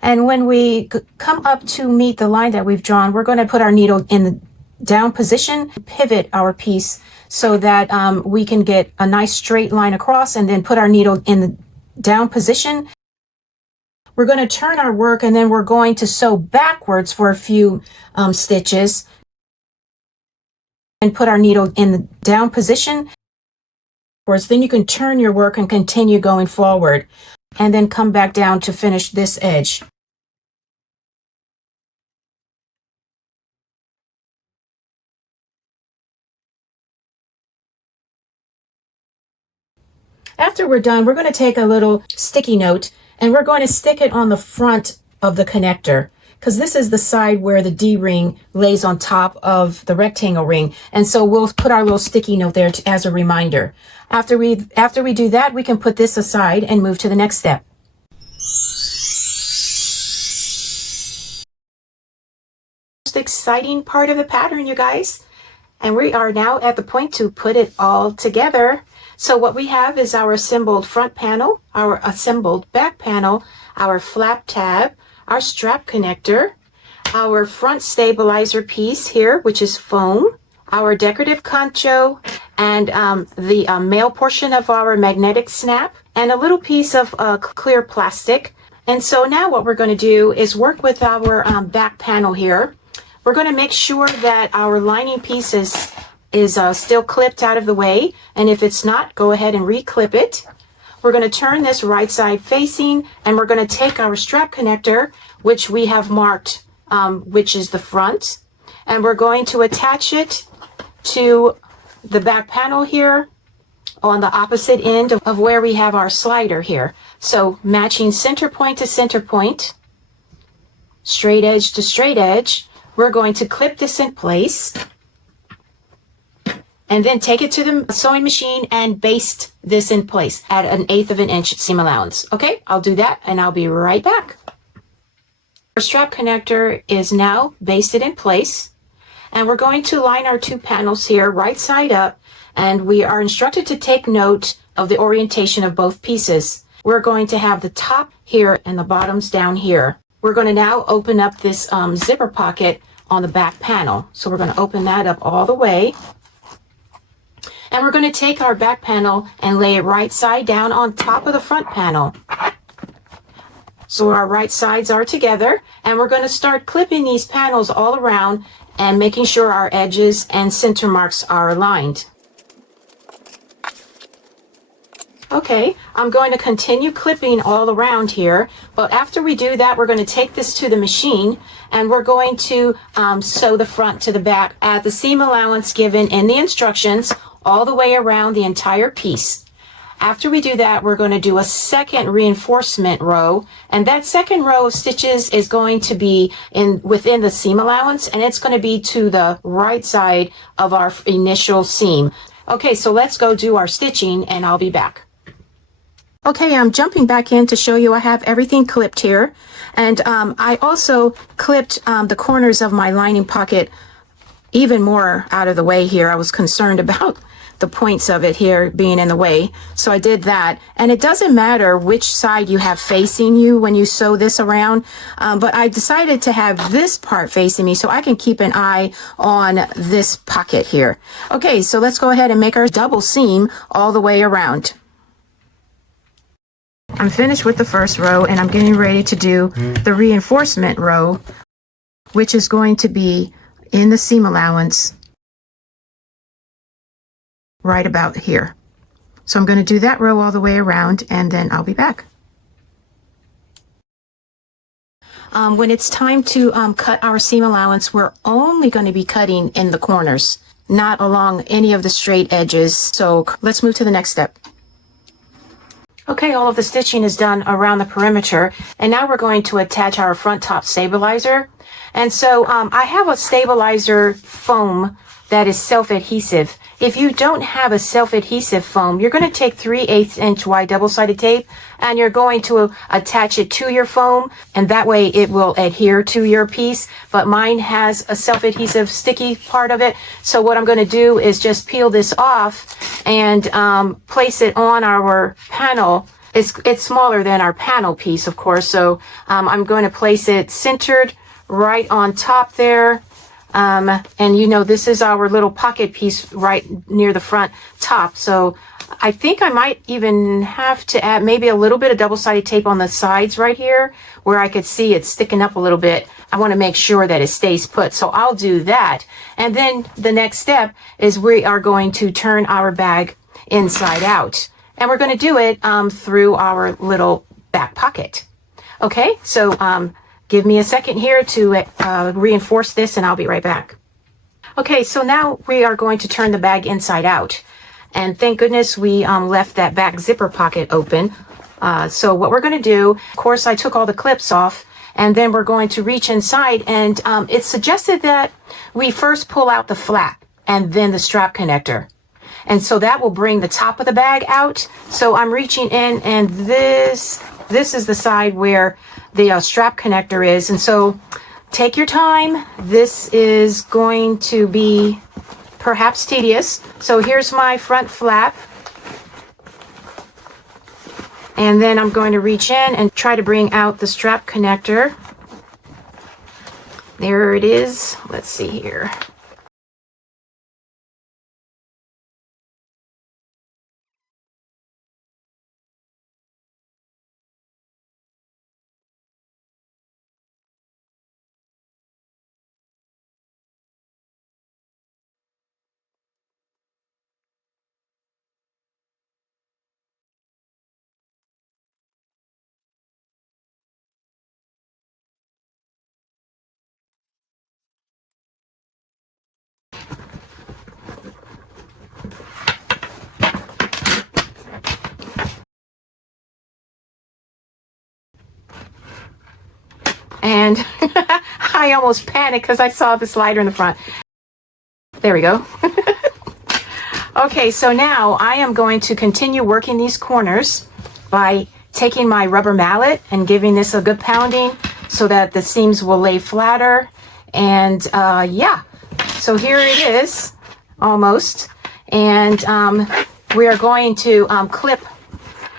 And when we come up to meet the line that we've drawn, we're going to put our needle in the down position, pivot our piece so that we can get a nice straight line across, and then put our needle in the down position. We're going to turn our work, and then we're going to sew backwards for a few stitches and put our needle in the down position. Then you can turn your work and continue going forward, and then come back down to finish this edge. After we're done, we're going to take a little sticky note and we're going to stick it on the front of the connector, because this is the side where the D-ring lays on top of the rectangle ring. And so we'll put our little sticky note there as a reminder. After we do that, we can put this aside and move to the next step. Most exciting part of the pattern, you guys. And we are now at the point to put it all together. So what we have is our assembled front panel, our assembled back panel, our flap tab, our strap connector, our front stabilizer piece here, which is foam, our decorative concho, and the male portion of our magnetic snap, and a little piece of clear plastic. And so now what we're going to do is work with our back panel here. We're going to make sure that our lining piece is still clipped out of the way, and if it's not, go ahead and re-clip it. We're going to turn this right side facing, and we're going to take our strap connector, which we have marked, which is the front, and we're going to attach it to the back panel here on the opposite end of where we have our slider here. So matching center point to center point, straight edge to straight edge, we're going to clip this in place and then take it to the sewing machine and baste this in place at 1/8 of an inch seam allowance. Okay, I'll do that and I'll be right back. Our strap connector is now basted in place, and we're going to line our two panels here right side up, and we are instructed to take note of the orientation of both pieces. We're going to have the top here and the bottoms down here. We're going to now open up this zipper pocket on the back panel. So we're going to open that up all the way. And we're going to take our back panel and lay it right side down on top of the front panel. So our right sides are together, and we're going to start clipping these panels all around and making sure our edges and center marks are aligned. Okay, I'm going to continue clipping all around here, but after we do that, we're going to take this to the machine, and we're going to sew the front to the back at the seam allowance given in the instructions all the way around the entire piece. After we do that, we're going to do a second reinforcement row, and that second row of stitches is going to be within the seam allowance, and it's going to be to the right side of our initial seam. Okay, so let's go do our stitching, and I'll be back. Okay, I'm jumping back in to show you I have everything clipped here, and I also clipped the corners of my lining pocket even more out of the way here. I was concerned about the points of it here being in the way, so I did that. And it doesn't matter which side you have facing you when you sew this around, but I decided to have this part facing me so I can keep an eye on this pocket here. Okay, so let's go ahead and make our double seam all the way around. I'm finished with the first row, and I'm getting ready to do the reinforcement row, which is going to be in the seam allowance right about here. So I'm going to do that row all the way around, and then I'll be back. When it's time to cut our seam allowance, we're only going to be cutting in the corners, not along any of the straight edges. So let's move to the next step. Okay, all of the stitching is done around the perimeter, and now we're going to attach our front top stabilizer. And so I have a stabilizer foam that is self-adhesive. If you don't have a self-adhesive foam, you're going to take 3/8 inch wide double-sided tape and you're going to attach it to your foam, and that way it will adhere to your piece. But mine has a self-adhesive sticky part of it. So what I'm going to do is just peel this off and place it on our panel. It's smaller than our panel piece, of course. So I'm going to place it centered right on top there. And you know, this is our little pocket piece right near the front top. So I think I might even have to add maybe a little bit of double-sided tape on the sides right here where I could see it sticking up a little bit. I want to make sure that it stays put. So I'll do that. And then the next step is we are going to turn our bag inside out. And we're going to do it through our little back pocket. Okay, so give me a second here to reinforce this and I'll be right back. Okay, so now we are going to turn the bag inside out. And thank goodness we left that back zipper pocket open. So what we're going to do, of course, I took all the clips off, and then we're going to reach inside, and it's suggested that we first pull out the flap and then the strap connector. And so that will bring the top of the bag out. So I'm reaching in, and this is the side where the strap connector is. And so take your time. This is going to be perhaps tedious. So here's my front flap. And then I'm going to reach in and try to bring out the strap connector. There it is. Let's see here. And I almost panicked because I saw the slider in the front. There we go. Okay, so now I am going to continue working these corners by taking my rubber mallet and giving this a good pounding so that the seams will lay flatter. And yeah, so here it is, almost. And we are going to clip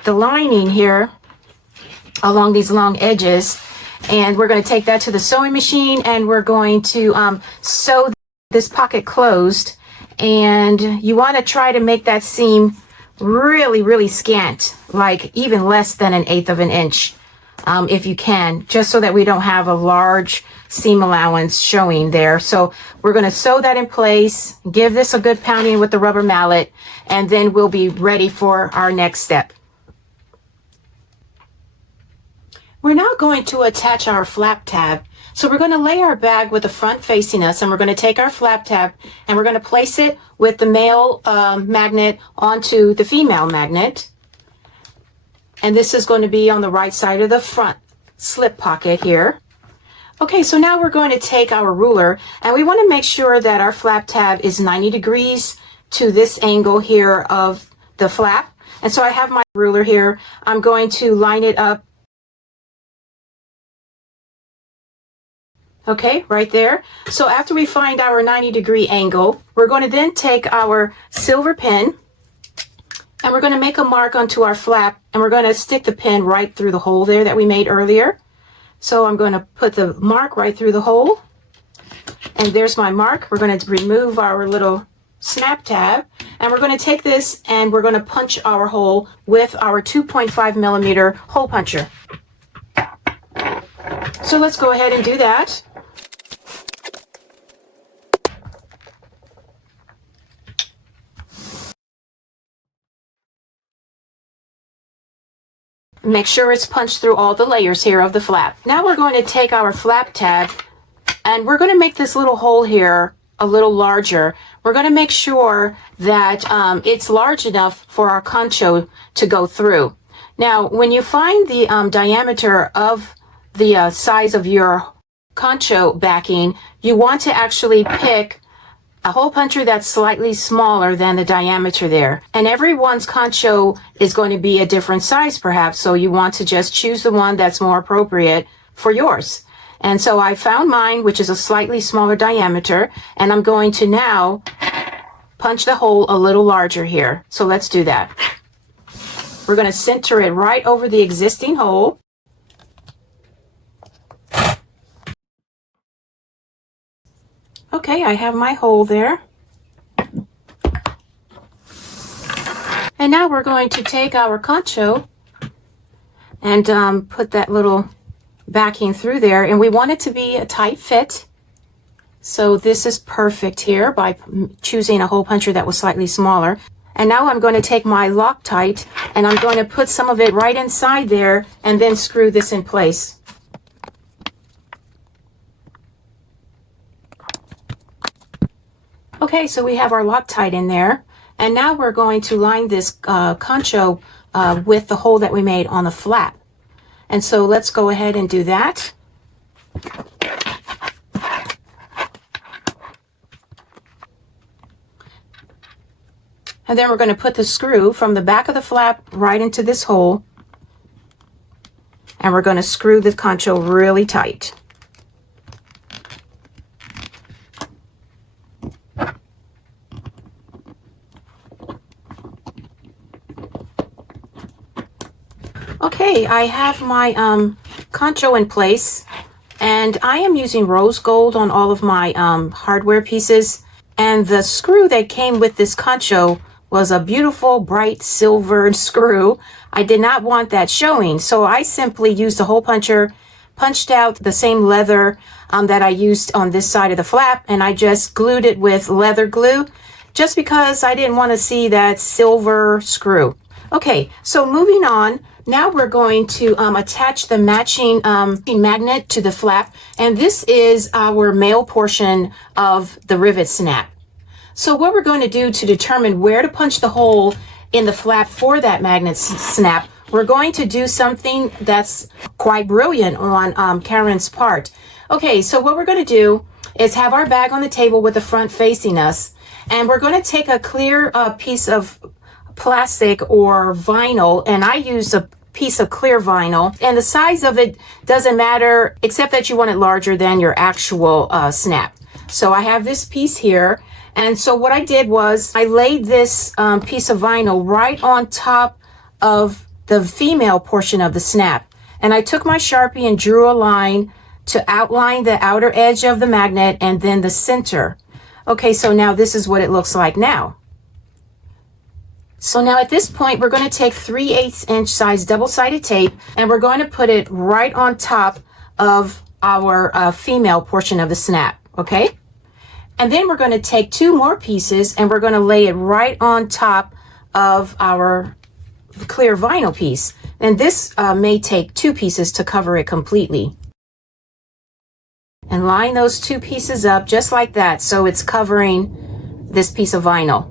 the lining here along these long edges. And we're going to take that to the sewing machine, and we're going to sew this pocket closed. And you want to try to make that seam really, really scant, like even less than 1/8 of an inch, if you can, just so that we don't have a large seam allowance showing there. So we're going to sew that in place, give this a good pounding with the rubber mallet, and then we'll be ready for our next step. We're now going to attach our flap tab. So we're going to lay our bag with the front facing us, and we're going to take our flap tab and we're going to place it with the male magnet onto the female magnet. And this is going to be on the right side of the front slip pocket here. Okay, so now we're going to take our ruler, and we want to make sure that our flap tab is 90 degrees to this angle here of the flap. And so I have my ruler here. I'm going to line it up. Okay, right there. So after we find our 90-degree angle, we're going to then take our silver pin and we're going to make a mark onto our flap, and we're going to stick the pin right through the hole there that we made earlier. So I'm going to put the mark right through the hole, and there's my mark. We're going to remove our little snap tab, and we're going to take this and we're going to punch our hole with our 2.5mm hole puncher. So let's go ahead and do that. Make sure it's punched through all the layers here of the flap. Now we're going to take our flap tab and we're going to make this little hole here a little larger. We're going to make sure that it's large enough for our concho to go through. Now, when you find the diameter of the size of your concho backing, you want to actually pick a hole puncher that's slightly smaller than the diameter there. And everyone's concho is going to be a different size perhaps, so you want to just choose the one that's more appropriate for yours. And so I found mine, which is a slightly smaller diameter, and I'm going to now punch the hole a little larger here. So let's do that. We're going to center it right over the existing hole. Okay, I have my hole there. And now we're going to take our concho and put that little backing through there, and we want it to be a tight fit. So this is perfect here by choosing a hole puncher that was slightly smaller. And now I'm going to take my Loctite and I'm going to put some of it right inside there and then screw this in place. Okay, so we have our Loctite in there, and now we're going to line this concho with the hole that we made on the flap. And so let's go ahead and do that. And then we're going to put the screw from the back of the flap right into this hole, and we're going to screw the concho really tight. Okay, I have my concho in place, and I am using rose gold on all of my hardware pieces, and the screw that came with this concho was a beautiful bright silvered screw. I did not want that showing, so I simply used a hole puncher, punched out the same leather that I used on this side of the flap, and I just glued it with leather glue just because I didn't want to see that silver screw. Okay, so moving on, now we're going to attach the matching magnet to the flap, and this is our male portion of the rivet snap. So what we're going to do to determine where to punch the hole in the flap for that magnet snap, we're going to do something that's quite brilliant on Karin's part. Okay, so what we're going to do is have our bag on the table with the front facing us, and we're going to take a clear piece of plastic or vinyl, and I use a piece of clear vinyl, and the size of it doesn't matter except that you want it larger than your actual snap. So I have this piece here, and so what I did was I laid this piece of vinyl right on top of the female portion of the snap, and I took my Sharpie and drew a line to outline the outer edge of the magnet and then the center. Okay, so now this is what it looks like now. So now at this point, we're going to take 3/8 inch size double-sided tape, and we're going to put it right on top of our female portion of the snap, okay? And then we're going to take 2 more pieces, and we're going to lay it right on top of our clear vinyl piece. And this may take 2 pieces to cover it completely. And line those 2 pieces up just like that, so it's covering this piece of vinyl.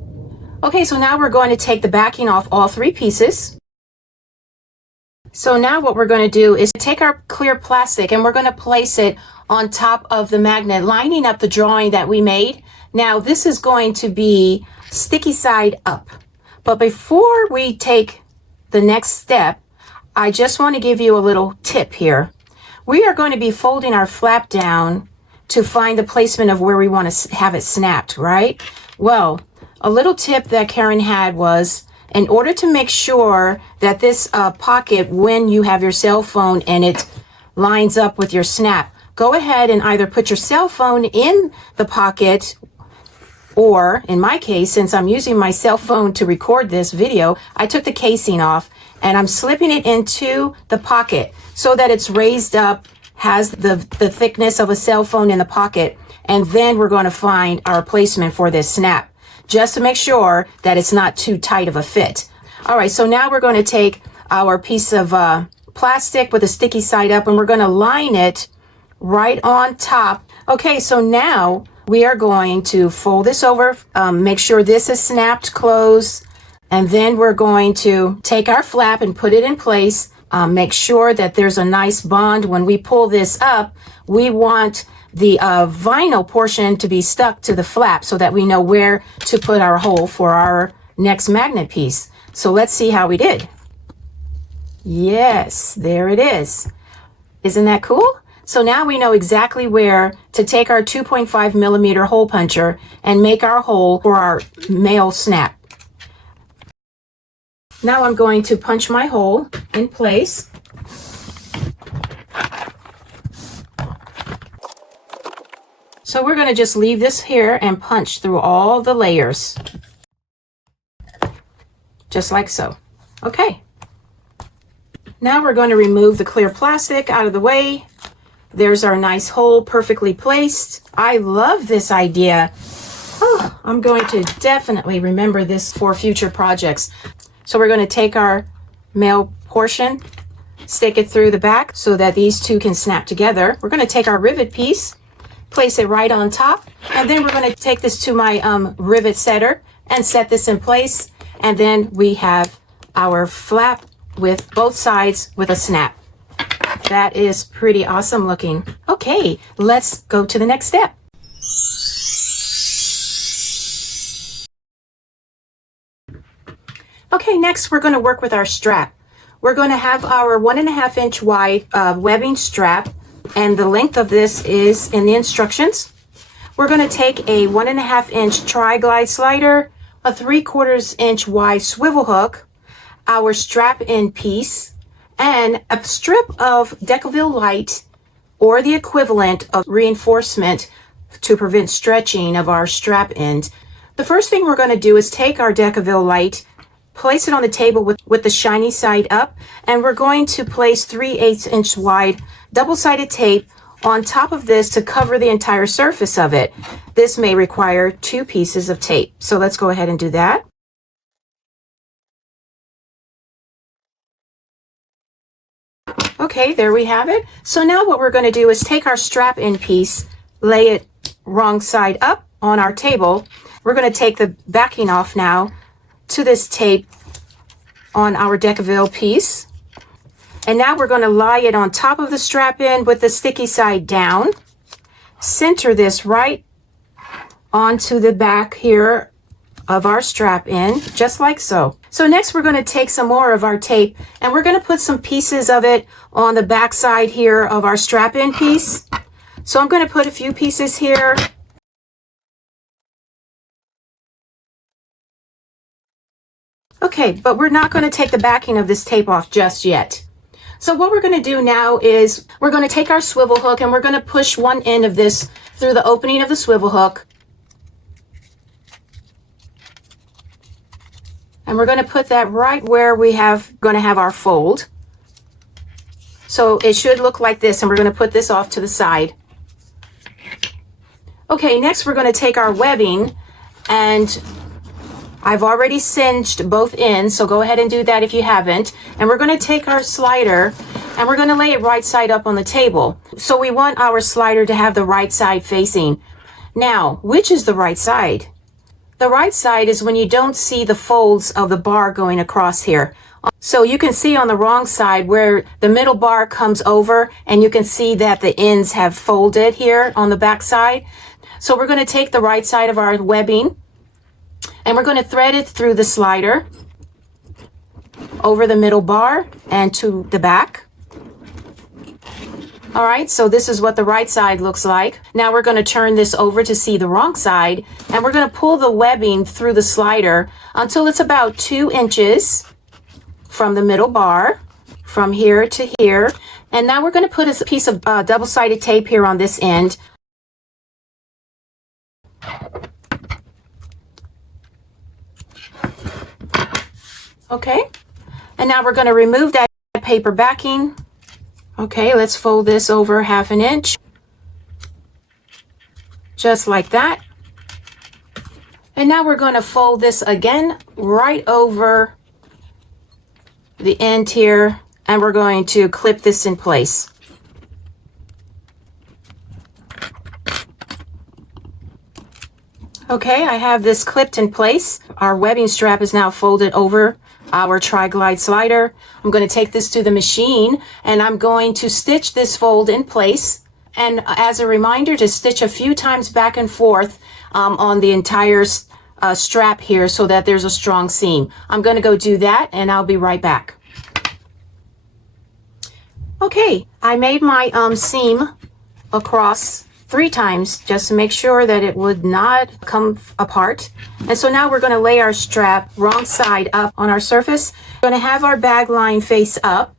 Okay, so now we're going to take the backing off all 3 pieces. So now what we're going to do is take our clear plastic and we're going to place it on top of the magnet, lining up the drawing that we made. Now this is going to be sticky side up. But before we take the next step, I just want to give you a little tip here. We are going to be folding our flap down to find the placement of where we want to have it snapped, right? Well, a little tip that Karin had was, in order to make sure that this pocket, when you have your cell phone and it lines up with your snap, go ahead and either put your cell phone in the pocket, or in my case, since I'm using my cell phone to record this video, I took the casing off and I'm slipping it into the pocket so that it's raised up, has the thickness of a cell phone in the pocket, and then we're going to find our placement for this snap, just to make sure that it's not too tight of a fit. All right, so now we're going to take our piece of plastic with a sticky side up, and we're going to line it right on top. Okay, so now we are going to fold this over, make sure this is snapped closed, and then we're going to take our flap and put it in place. Make sure that there's a nice bond. When we pull this up, we want the vinyl portion to be stuck to the flap so that we know where to put our hole for our next magnet piece. So let's see how we did. Yes, there it is. Isn't that cool? So now we know exactly where to take our 2.5 millimeter hole puncher and make our hole for our male snap. Now I'm going to punch my hole in place. So we're going to just leave this here and punch through all the layers. Just like so. Okay. Now we're going to remove the clear plastic out of the way. There's our nice hole, perfectly placed. I love this idea. Oh, I'm going to definitely remember this for future projects. So we're going to take our male portion, stick it through the back so that these two can snap together. We're going to take our rivet piece, place it right on top, and then we're going to take this to my rivet setter and set this in place. And then we have our flap with both sides with a snap. That is pretty awesome looking. Okay, let's go to the next step. Okay, next we're going to work with our strap. We're going to have our 1.5 inch wide webbing strap, and the length of this is in the instructions. We're going to take a 1.5 inch tri-glide slider, a 3/4 inch wide swivel hook, our strap end piece, and a strip of Decorative light or the equivalent of reinforcement to prevent stretching of our strap end. The first thing we're going to do is take our Decorative light, place it on the table with the shiny side up, and we're going to place 3/8 inch wide double-sided tape on top of this to cover the entire surface of it. This may require 2 pieces of tape. So let's go ahead and do that. Okay, there we have it. So now what we're going to do is take our strap end piece, lay it wrong side up on our table. We're going to take the backing off now to this tape on our Decorative piece. And now we're going to lie it on top of the strap end with the sticky side down. Center this right onto the back here of our strap end, just like so. So next we're going to take some more of our tape and we're going to put some pieces of it on the back side here of our strap end piece. So I'm going to put a few pieces here. Okay, but we're not going to take the backing of this tape off just yet. So what we're going to do now is we're going to take our swivel hook and we're going to push one end of this through the opening of the swivel hook. And we're going to put that right where we going to have our fold. So it should look like this, and we're going to put this off to the side. Okay, next we're going to take our webbing, and I've already cinched both ends, so go ahead and do that if you haven't. And we're going to take our slider and we're going to lay it right side up on the table. So we want our slider to have the right side facing. Now, which is the right side? The right side is when you don't see the folds of the bar going across here. So you can see on the wrong side where the middle bar comes over, and you can see that the ends have folded here on the back side. So we're going to take the right side of our webbing and we're going to thread it through the slider over the middle bar and to the back. All right, so this is what the right side looks like. Now we're going to turn this over to see the wrong side, and we're going to pull the webbing through the slider until it's about 2 inches from the middle bar, from here to here. And now we're going to put a piece of double-sided tape here on this end. Okay, and now we're going to remove that paper backing. Okay, let's fold this over 1/2 inch, just like that. And now we're going to fold this again right over the end here, and we're going to clip this in place. Okay, I have this clipped in place. Our webbing strap is now folded over our tri-glide slider. I'm going to take this to the machine and I'm going to stitch this fold in place And as a reminder to stitch a few times back and forth on the entire strap here so that there's a strong seam. I'm going to go do that and I'll be right back. Okay, I made my seam across 3 times just to make sure that it would not come apart. And so now we're going to lay our strap wrong side up on our surface. We're going to have our bag line face up.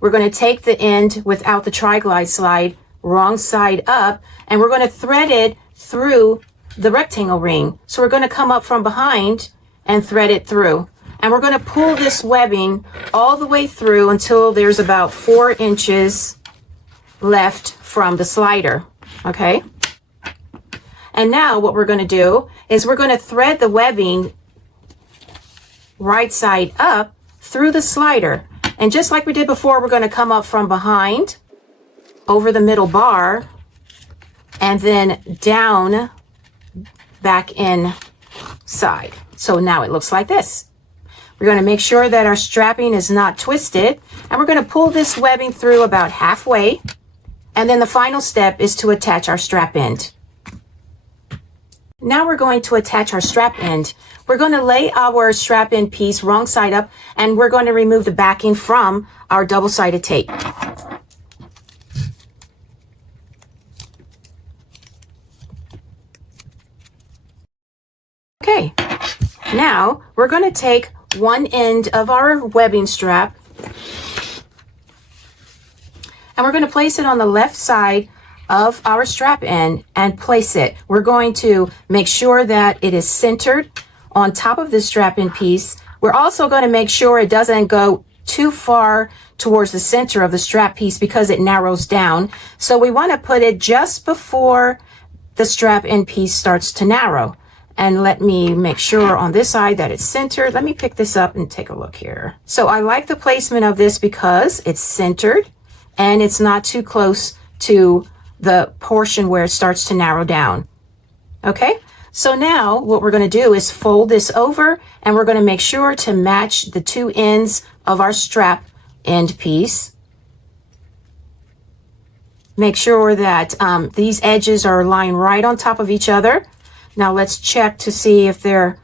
We're going to take the end without the tri-glide slide wrong side up, and we're going to thread it through the rectangle ring. So we're going to come up from behind and thread it through. And we're going to pull this webbing all the way through until there's about 4 inches left from the slider. Okay. And now what we're going to do is we're going to thread the webbing right side up through the slider. And just like we did before, we're going to come up from behind over the middle bar and then down back inside. So now it looks like this. We're going to make sure that our strapping is not twisted, and we're going to pull this webbing through about halfway. And then the final step is to attach our strap end. Now we're going to attach our strap end. We're going to lay our strap end piece wrong side up, and we're going to remove the backing from our double-sided tape. Okay, now we're going to take one end of our webbing strap and we're going to place it on the left side of our strap end and place it. We're going to make sure that it is centered on top of the strap end piece. We're also going to make sure it doesn't go too far towards the center of the strap piece because it narrows down. So we want to put it just before the strap end piece starts to narrow. And let me make sure on this side that it's centered. Let me pick this up and take a look here. So I like the placement of this because it's centered and it's not too close to the portion where it starts to narrow down. Okay, so now what we're going to do is fold this over, and we're going to make sure to match the 2 ends of our strap end piece. Make sure that these edges are lying right on top of each other. Now let's check to see if they're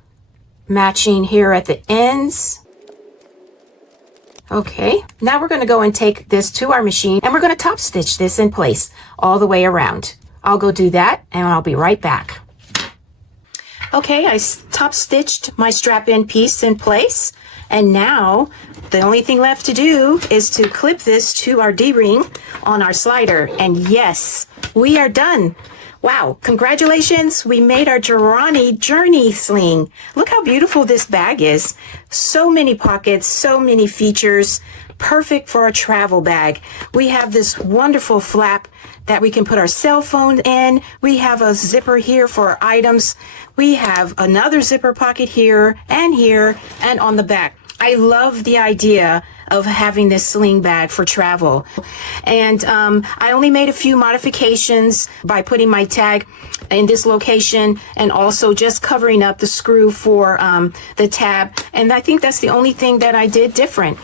matching here at the ends. Okay, now we're going to go and take this to our machine, and we're going to top stitch this in place all the way around. I'll go do that and I'll be right back. Okay, I top stitched my strap end piece in place, and now the only thing left to do is to clip this to our D-ring on our slider, and yes, we are done. Wow, congratulations, we made our JeroniJourney Sling. Look how beautiful this bag is. So many pockets, so many features, perfect for a travel bag. We have this wonderful flap that we can put our cell phone in. We have a zipper here for our items. We have another zipper pocket here and on the back. I love the idea of having this sling bag for travel. And I only made a few modifications by putting my tag in this location and also just covering up the screw for the tab. And I think that's the only thing that I did different.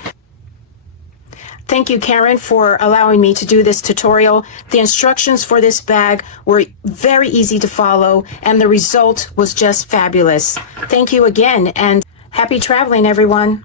Thank you, Karin, for allowing me to do this tutorial. The instructions for this bag were very easy to follow, and the result was just fabulous. Thank you again, and happy traveling, everyone.